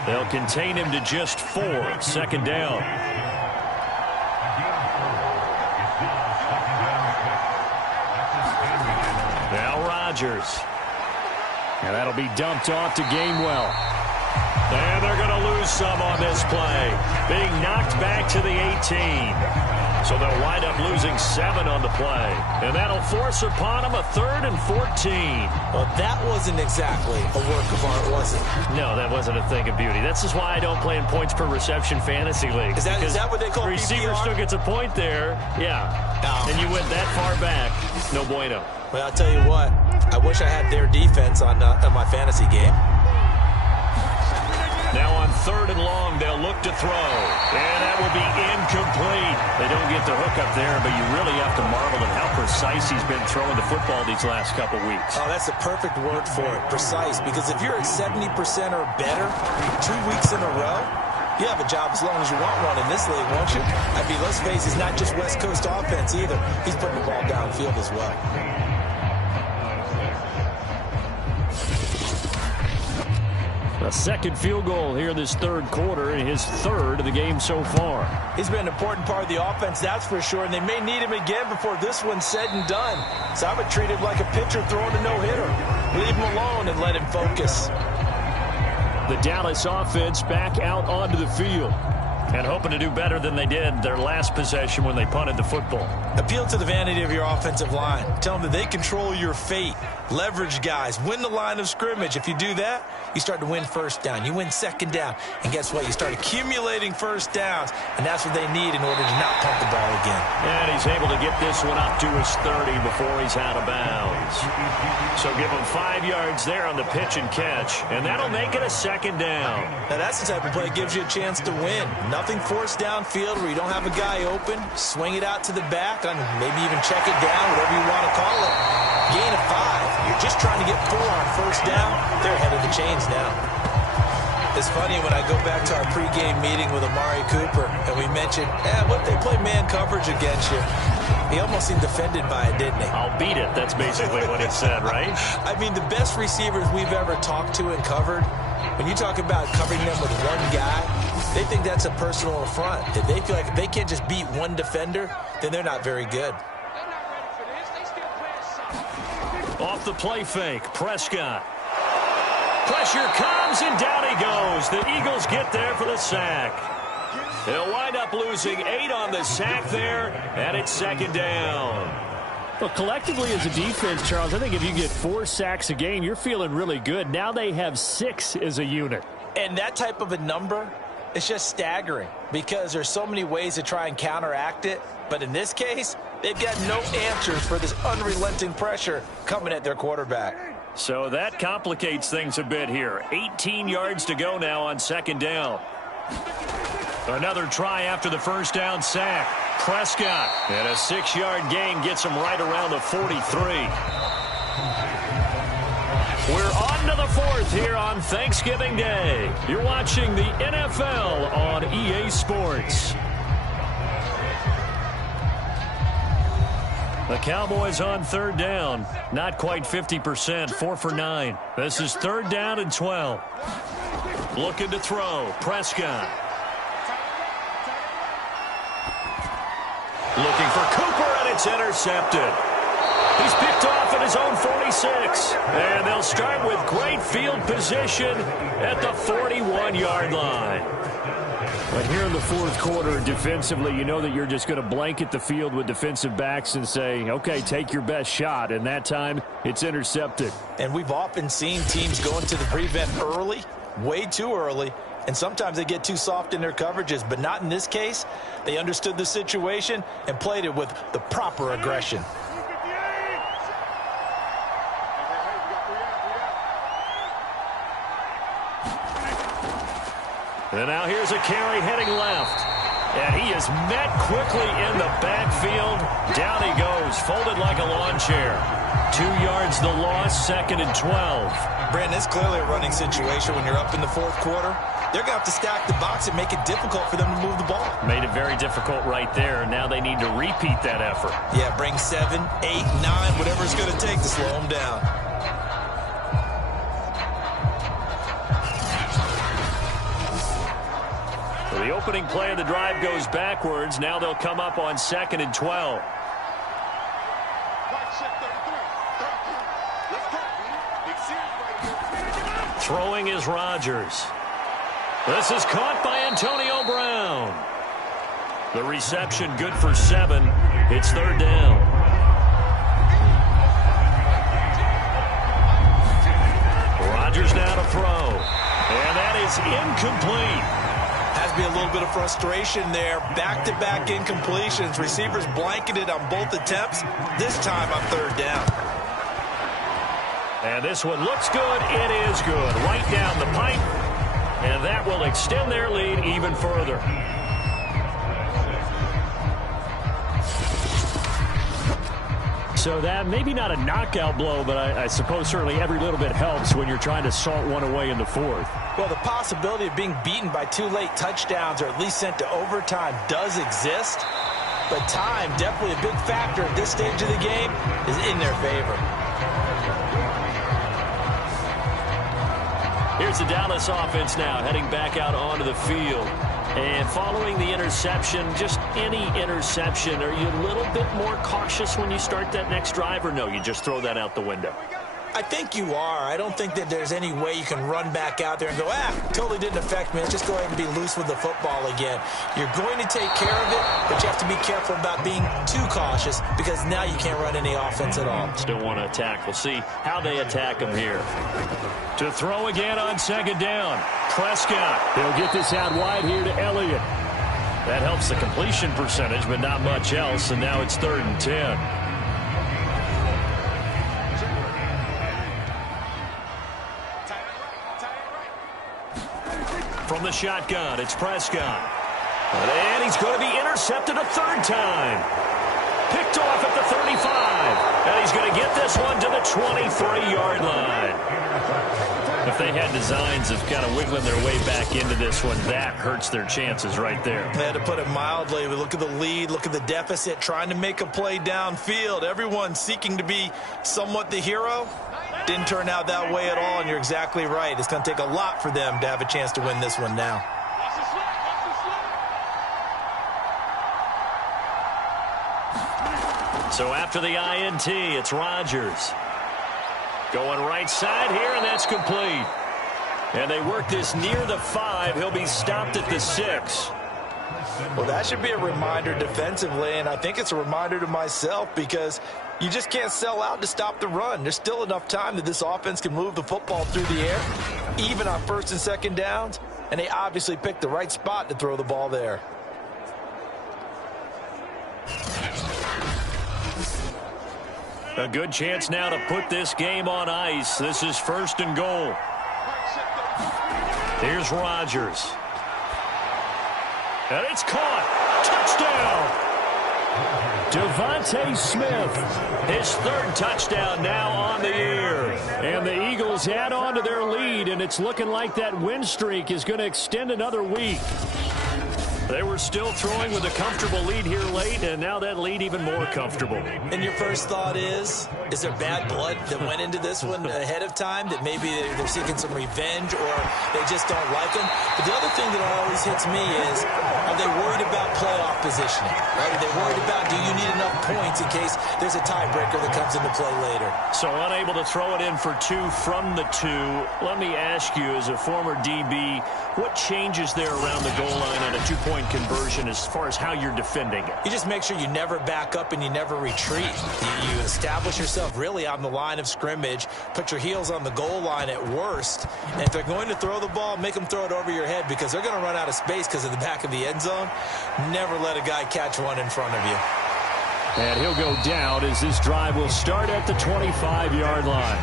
They'll contain him to just 4. 2nd down. Now Rodgers. And that'll be dumped off to Gainwell. And they're going to lose some on this play. Being knocked back to the 18. So they'll wind up losing 7 on the play. And that'll force upon them a 3rd and 14. Well, that wasn't exactly a work of art, was it? No, that wasn't a thing of beauty. That's just why I don't play in points per reception fantasy league. Is that what they call the receiver PPR? still gets a point there. Yeah. No. And you went that far back. No bueno. Well, I'll tell you what. I wish I had their defense on my fantasy game. Now on 3rd and long, they'll look to throw. And that will be incomplete. They don't get the hook up there, but you really have to marvel at how precise he's been throwing the football these last couple weeks. Oh, that's the perfect word for it, precise. Because if you're at 70% or better 2 weeks in a row, you have a job as long as you want one in this league, won't you? I mean, let's face it, it's not just West Coast offense either. He's putting the ball downfield as well. A second field goal here in this 3rd quarter, and his 3rd of the game so far. He's been an important part of the offense, that's for sure, and they may need him again before this one's said and done. So I would treat him like a pitcher throwing a no-hitter. Leave him alone and let him focus. The Dallas offense back out onto the field. And hoping to do better than they did their last possession when they punted the football. Appeal to the vanity of your offensive line. Tell them that they control your fate. Leverage guys. Win the line of scrimmage. If you do that, you start to win first down. You win second down. And guess what? You start accumulating first downs. And that's what they need in order to not pump the ball again. And he's able to get this one up to his 30 before he's out of bounds. So give him 5 yards there on the pitch and catch. And that'll make it a second down. Now that's the type of play that gives you a chance to win. Nothing forced downfield where you don't have a guy open. Swing it out to the back. And maybe even check it down, whatever you want to call it. Gain of 5. You're just trying to get 4 on first down. They're ahead of the chains now. It's funny when I go back to our pregame meeting with Amari Cooper and we mentioned, what if they play man coverage against you? He almost seemed offended by it, didn't he? I'll beat it. That's basically what he said, right? I mean, the best receivers we've ever talked to and covered, when you talk about covering them with one guy, they think that's a personal affront. If they feel like if they can't just beat one defender, then they're not very good. Off the play fake, Prescott. Pressure comes, and down he goes. The Eagles get there for the sack. They'll wind up losing 8 on the sack there, and it's second down. Well, collectively as a defense, Charles, I think if you get 4 sacks a game, you're feeling really good. Now they have 6 as a unit. And that type of a number, it's just staggering because there's so many ways to try and counteract it. But in this case, they've got no answers for this unrelenting pressure coming at their quarterback. So that complicates things a bit here. 18 yards to go now on second down. Another try after the first down sack. Prescott, and a 6-yard gain gets him right around the 43. We're on to the 4th here on Thanksgiving Day. You're watching the NFL on EA Sports. The Cowboys on 3rd down. Not quite 50%, 4 for 9. This is 3rd down and 12. Looking to throw, Prescott. Looking for Cooper, and it's intercepted. He's picked off at his own 46. And they'll start with great field position at the 41-yard line. But here in the 4th quarter, defensively, you know that you're just going to blanket the field with defensive backs and say, okay, take your best shot. And that time, it's intercepted. And we've often seen teams go into the prevent early, way too early, and sometimes they get too soft in their coverages, but not in this case. They understood the situation and played it with the proper aggression. And now here's a carry heading left. And he is met quickly in the backfield. Down he goes, folded like a lawn chair. 2 yards the loss, 2nd and 12. Brandon, it's clearly a running situation when you're up in the 4th quarter. They're going to have to stack the box and make it difficult for them to move the ball. Made it very difficult right there. Now they need to repeat that effort. Yeah, bring 7, 8, 9, whatever it's going to take to slow them down. The opening play of the drive goes backwards. Now they'll come up on 2nd and 12. Throwing is Rodgers. This is caught by Antonio Brown. The reception good for 7. It's 3rd down. Rodgers now to throw. And that is incomplete. Has to be a little bit of frustration there. Back-to-back incompletions. Receivers blanketed on both attempts. This time on 3rd down. And this one looks good. It is good. Right down the pipe. And that will extend their lead even further. So that maybe not a knockout blow, but I suppose certainly every little bit helps when you're trying to salt one away in the fourth. Well, the possibility of being beaten by 2 late touchdowns or at least sent to overtime does exist. But time, definitely a big factor at this stage of the game, is in their favor. Here's the Dallas offense now heading back out onto the field. And following the interception, just any interception, are you a little bit more cautious when you start that next drive, or no, you just throw that out the window? I think you are. I don't think that there's any way you can run back out there and go, totally didn't affect me. Let's just go ahead and be loose with the football again. You're going to take care of it, but you have to be careful about being too cautious because now you can't run any offense at all. Still want to attack. We'll see how they attack them here. To throw again on second down. Prescott. He'll get this out wide here to Elliott. That helps the completion percentage, but not much else, and now it's 3rd and 10. From the shotgun, it's Prescott. And he's going to be intercepted a 3rd time. Picked off at the 35. And he's going to get this one to the 23-yard line. If they had designs of kind of wiggling their way back into this one, that hurts their chances right there. They had to put it mildly. We look at the lead, look at the deficit, trying to make a play downfield. Everyone seeking to be somewhat the hero. Didn't turn out that way at all, and you're exactly right. It's going to take a lot for them to have a chance to win this one now. So after the INT, it's Rodgers. Going right side here, and that's complete. And they work this near the 5. He'll be stopped at the 6. Well, that should be a reminder defensively, and I think it's a reminder to myself because you just can't sell out to stop the run. There's still enough time that this offense can move the football through the air, even on 1st and 2nd downs, and they obviously picked the right spot to throw the ball there. A good chance now to put this game on ice. This is 1st and goal. Here's Rodgers. And it's caught. Touchdown. Devontae Smith. His 3rd touchdown now on the year. And the Eagles add on to their lead, and it's looking like that win streak is going to extend another week. They were still throwing with a comfortable lead here late, and now that lead even more comfortable. And your first thought is there bad blood that went into this one ahead of time, that maybe they're seeking some revenge or they just don't like them? But the other thing that always hits me is, are they worried about playoff positioning? Right? Are they worried about, do you need enough points in case there's a tiebreaker that comes into play later? So unable to throw it in for 2 from the 2. Let me ask you, as a former DB, what changes there around the goal line on a 2-point conversion as far as how you're defending it? You just make sure you never back up and you never retreat. You establish yourself really on the line of scrimmage, put your heels on the goal line at worst, and if they're going to throw the ball, make them throw it over your head because they're going to run out of space because of the back of the end zone. Never let a guy catch one in front of you. And he'll go down as this drive will start at the 25-yard line.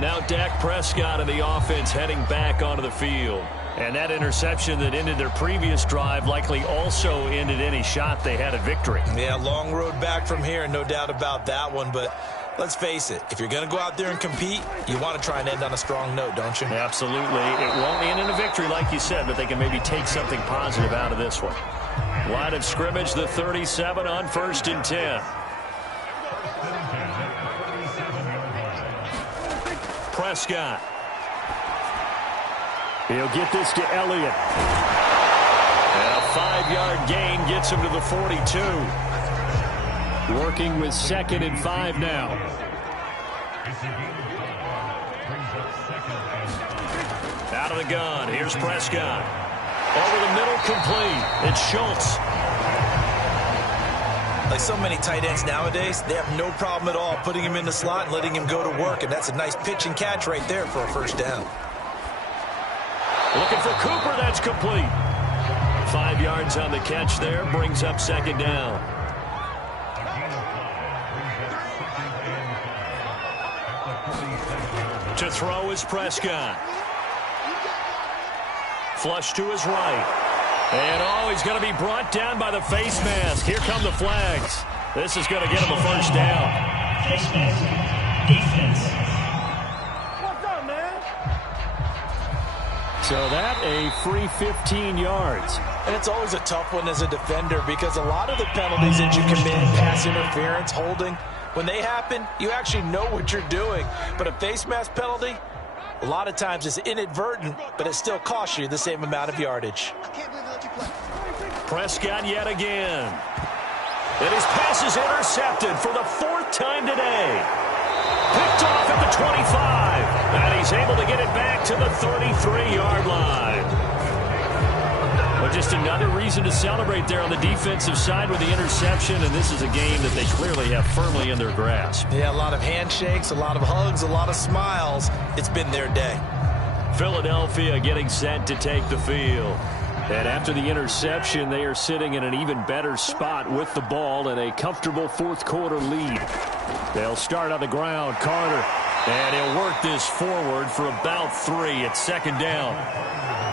Now Dak Prescott and the offense heading back onto the field. And that interception that ended their previous drive likely also ended any shot they had at victory. Yeah, long road back from here, no doubt about that one. But let's face it, if you're going to go out there and compete, you want to try and end on a strong note, don't you? Absolutely. It won't end in a victory like you said, but they can maybe take something positive out of this one. Line of scrimmage, the 37 on 1st and 10. Prescott. He'll get this to Elliott. And a 5-yard gain gets him to the 42. Working with 2nd and 5 now. Out of the gun. Here's Prescott. Over the middle, complete. It's Schultz. Like so many tight ends nowadays, they have no problem at all putting him in the slot and letting him go to work, and that's a nice pitch and catch right there for a 1st down. Looking for Cooper, that's complete. 5 yards on the catch there, brings up 2nd down. to throw is Prescott. Flush to his right. And, he's going to be brought down by the face mask. Here come the flags. This is going to get him a first down. Face mask. Defense. What's up, man? So that a free 15 yards. And it's always a tough one as a defender because a lot of the penalties that you commit, pass interference, holding, when they happen, you actually know what you're doing. But a face mask penalty, a lot of times it's inadvertent, but it still costs you the same amount of yardage. Prescott yet again. And his pass is intercepted for the 4th time today. Picked off at the 25. And he's able to get it back to the 33-yard line. Well, just another reason to celebrate there on the defensive side with the interception, and this is a game that they clearly have firmly in their grasp. Yeah, a lot of handshakes, a lot of hugs, a lot of smiles. It's been their day. Philadelphia getting set to take the field. And after the interception, they are sitting in an even better spot with the ball and a comfortable fourth-quarter lead. They'll start on the ground. Carter, and he'll work this forward for about 3. It's second down.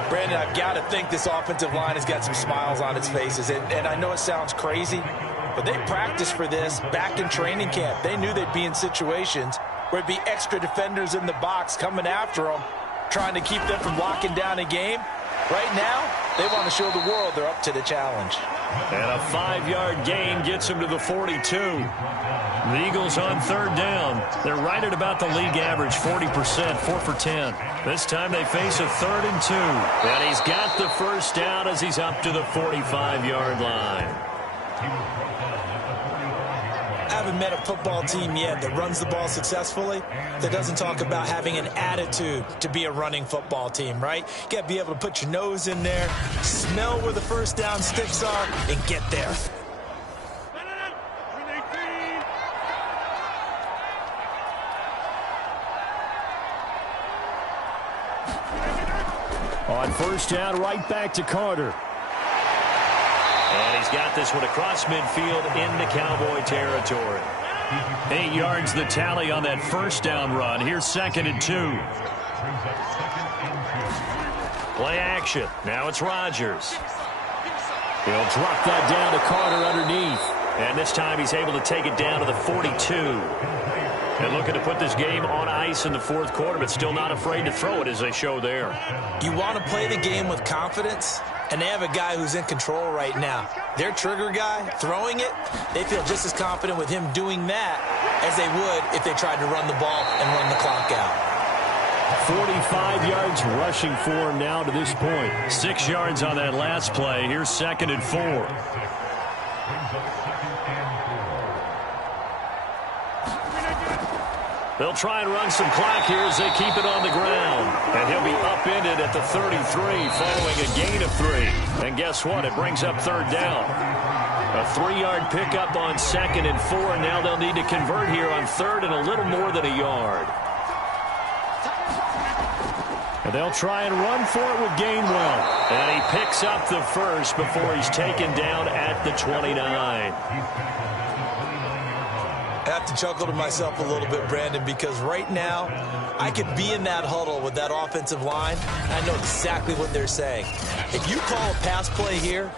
Brandon, I've got to think this offensive line has got some smiles on its faces. And I know it sounds crazy, but they practiced for this back in training camp. They knew they'd be in situations where it'd be extra defenders in the box coming after them, trying to keep them from locking down a game. Right now, they want to show the world they're up to the challenge. And a 5-yard gain gets them to the 42. The Eagles on third down. They're right at about the league average, 40%, 4 for 10. This time they face a 3rd and 2. And he's got the first down as he's up to the 45-yard line. I haven't met a football team yet that runs the ball successfully that doesn't talk about having an attitude to be a running football team, right? You got to be able to put your nose in there, smell where the first down sticks are, and get there. On first down, right back to Carter. And he's got this one across midfield into Cowboy territory. 8 yards the tally on that first down run. Here's 2nd and 2. Play action. Now it's Rodgers. He'll drop that down to Carter underneath. And this time he's able to take it down to the 42. And looking to put this game on ice in the 4th quarter, but still not afraid to throw it as they show there. You want to play the game with confidence, and they have a guy who's in control right now. Their trigger guy, throwing it, they feel just as confident with him doing that as they would if they tried to run the ball and run the clock out. 45 yards rushing for him now to this point. 6 yards on that last play. Here's 2nd and 4. They'll try and run some clock here as they keep it on the ground. And he'll be upended at the 33 following a gain of 3. And guess what? It brings up third down. A 3-yard pickup on 2nd and 4. Now they'll need to convert here on 3rd and a little more than a yard. And they'll try and run for it with Gainwell. And he picks up the first before he's taken down at the 29. I have to chuckle to myself a little bit, Brandon, because right now I could be in that huddle with that offensive line, and I know exactly what they're saying. If you call a pass play here,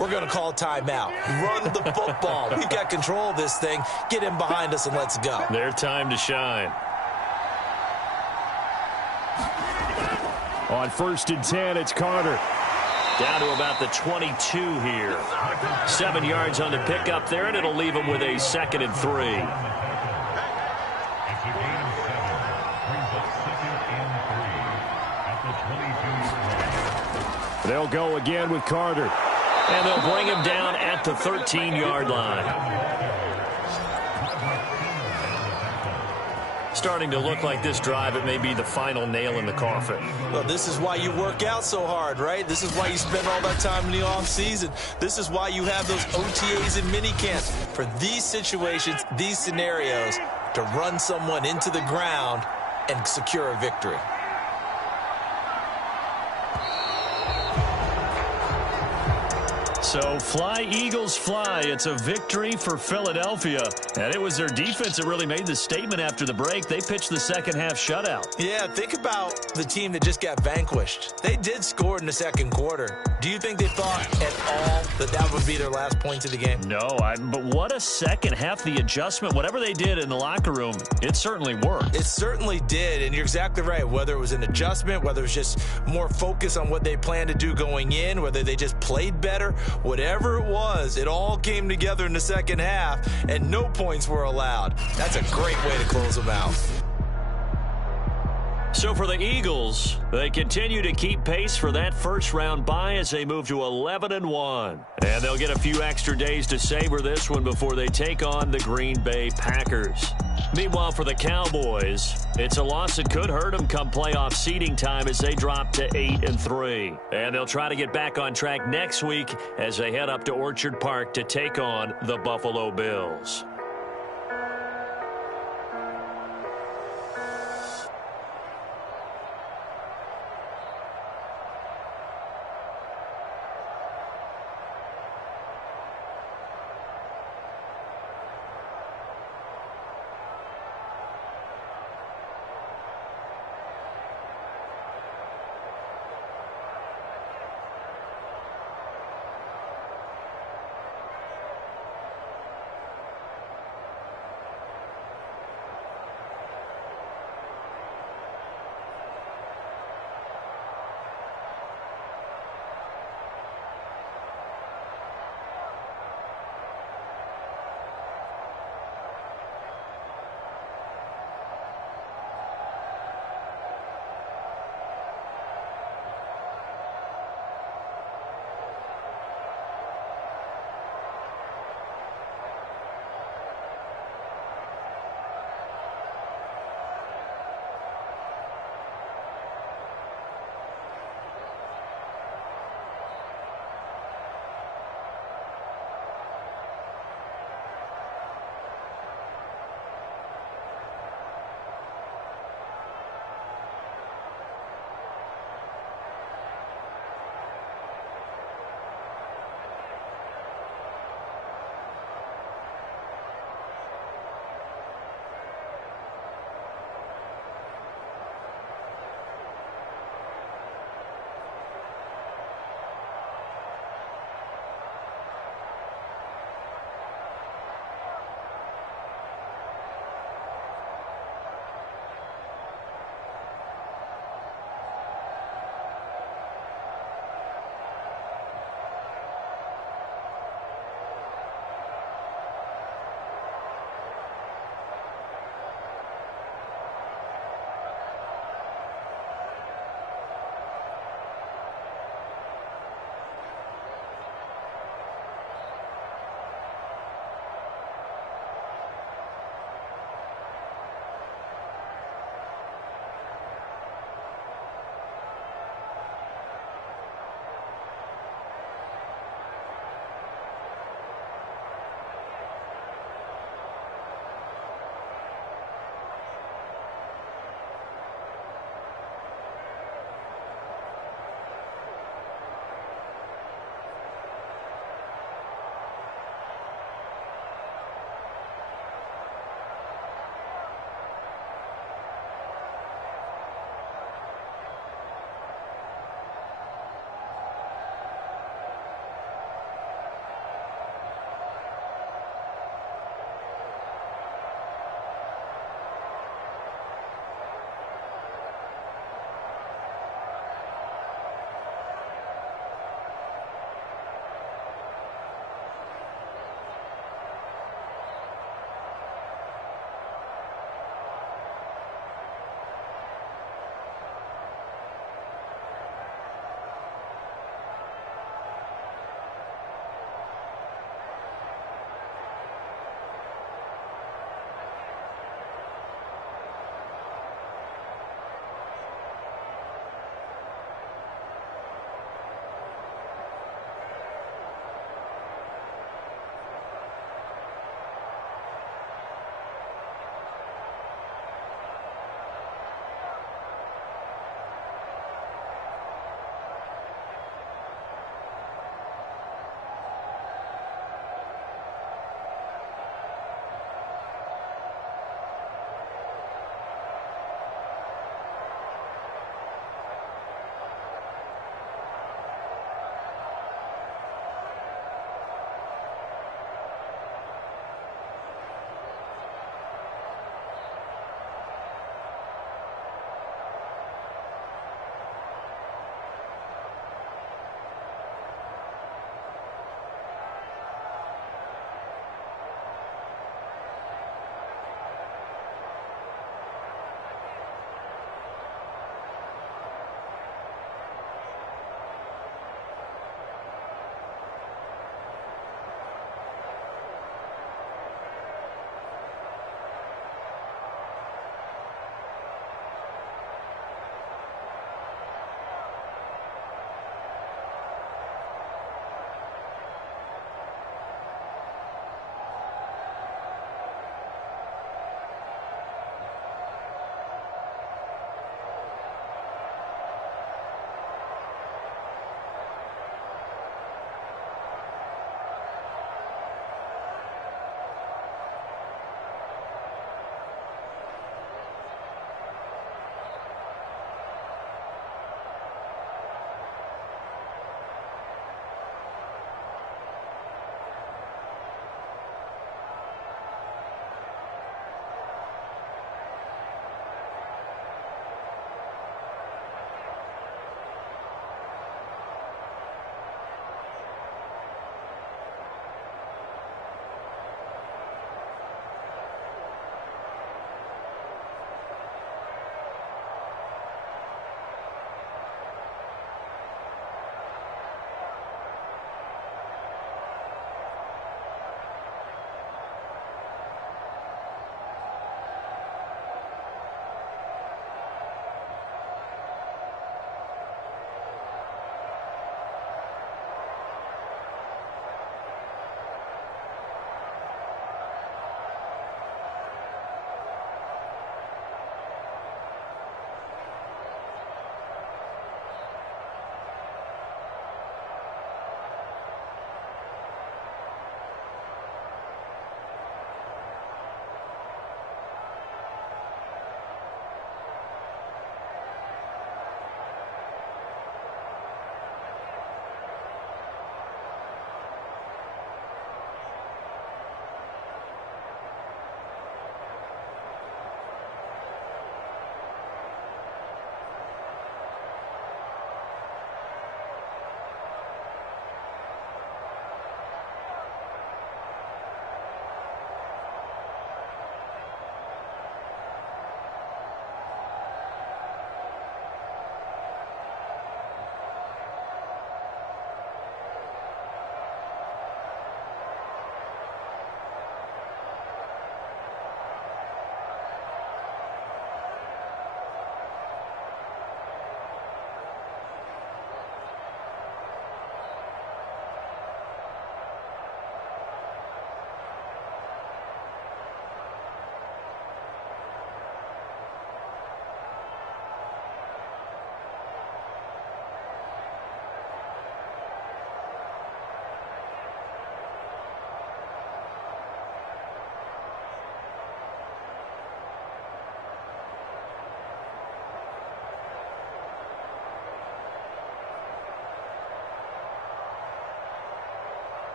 we're going to call timeout. Run the football. We've got control of this thing. Get in behind us and let's go. Their time to shine. On 1st and 10, it's Carter. Down to about the 22 here. 7 yards on the pickup there, and it'll leave him with a 2nd and 3. They'll go again with Carter. And they'll bring him down at the 13-yard line. Starting to look like this drive, it may be the final nail in the coffin. Well, this is why you work out so hard, right? This is why you spend all that time in the offseason. This is why you have those OTAs and mini camps. For these situations, these scenarios, to run someone into the ground and secure a victory. So fly, Eagles, fly. It's a victory for Philadelphia. And it was their defense that really made the statement after the break. They pitched the second half shutout. Yeah, think about the team that just got vanquished. They did score in the second quarter. Do you think they thought at all that that would be their last points of the game? No, but what a second half. The adjustment, whatever they did in the locker room, it certainly worked. It certainly did, and you're exactly right. Whether it was an adjustment, whether it was just more focus on what they planned to do going in, whether they just played better, whatever it was, it all came together in the second half, and no points were allowed. That's a great way to close them out. So for the Eagles, they continue to keep pace for that first-round bye as they move to 11-1. And they'll get a few extra days to savor this one before they take on the Green Bay Packers. Meanwhile, for the Cowboys, it's a loss that could hurt them come playoff seeding time as they drop to 8-3. And they'll try to get back on track next week as they head up to Orchard Park to take on the Buffalo Bills.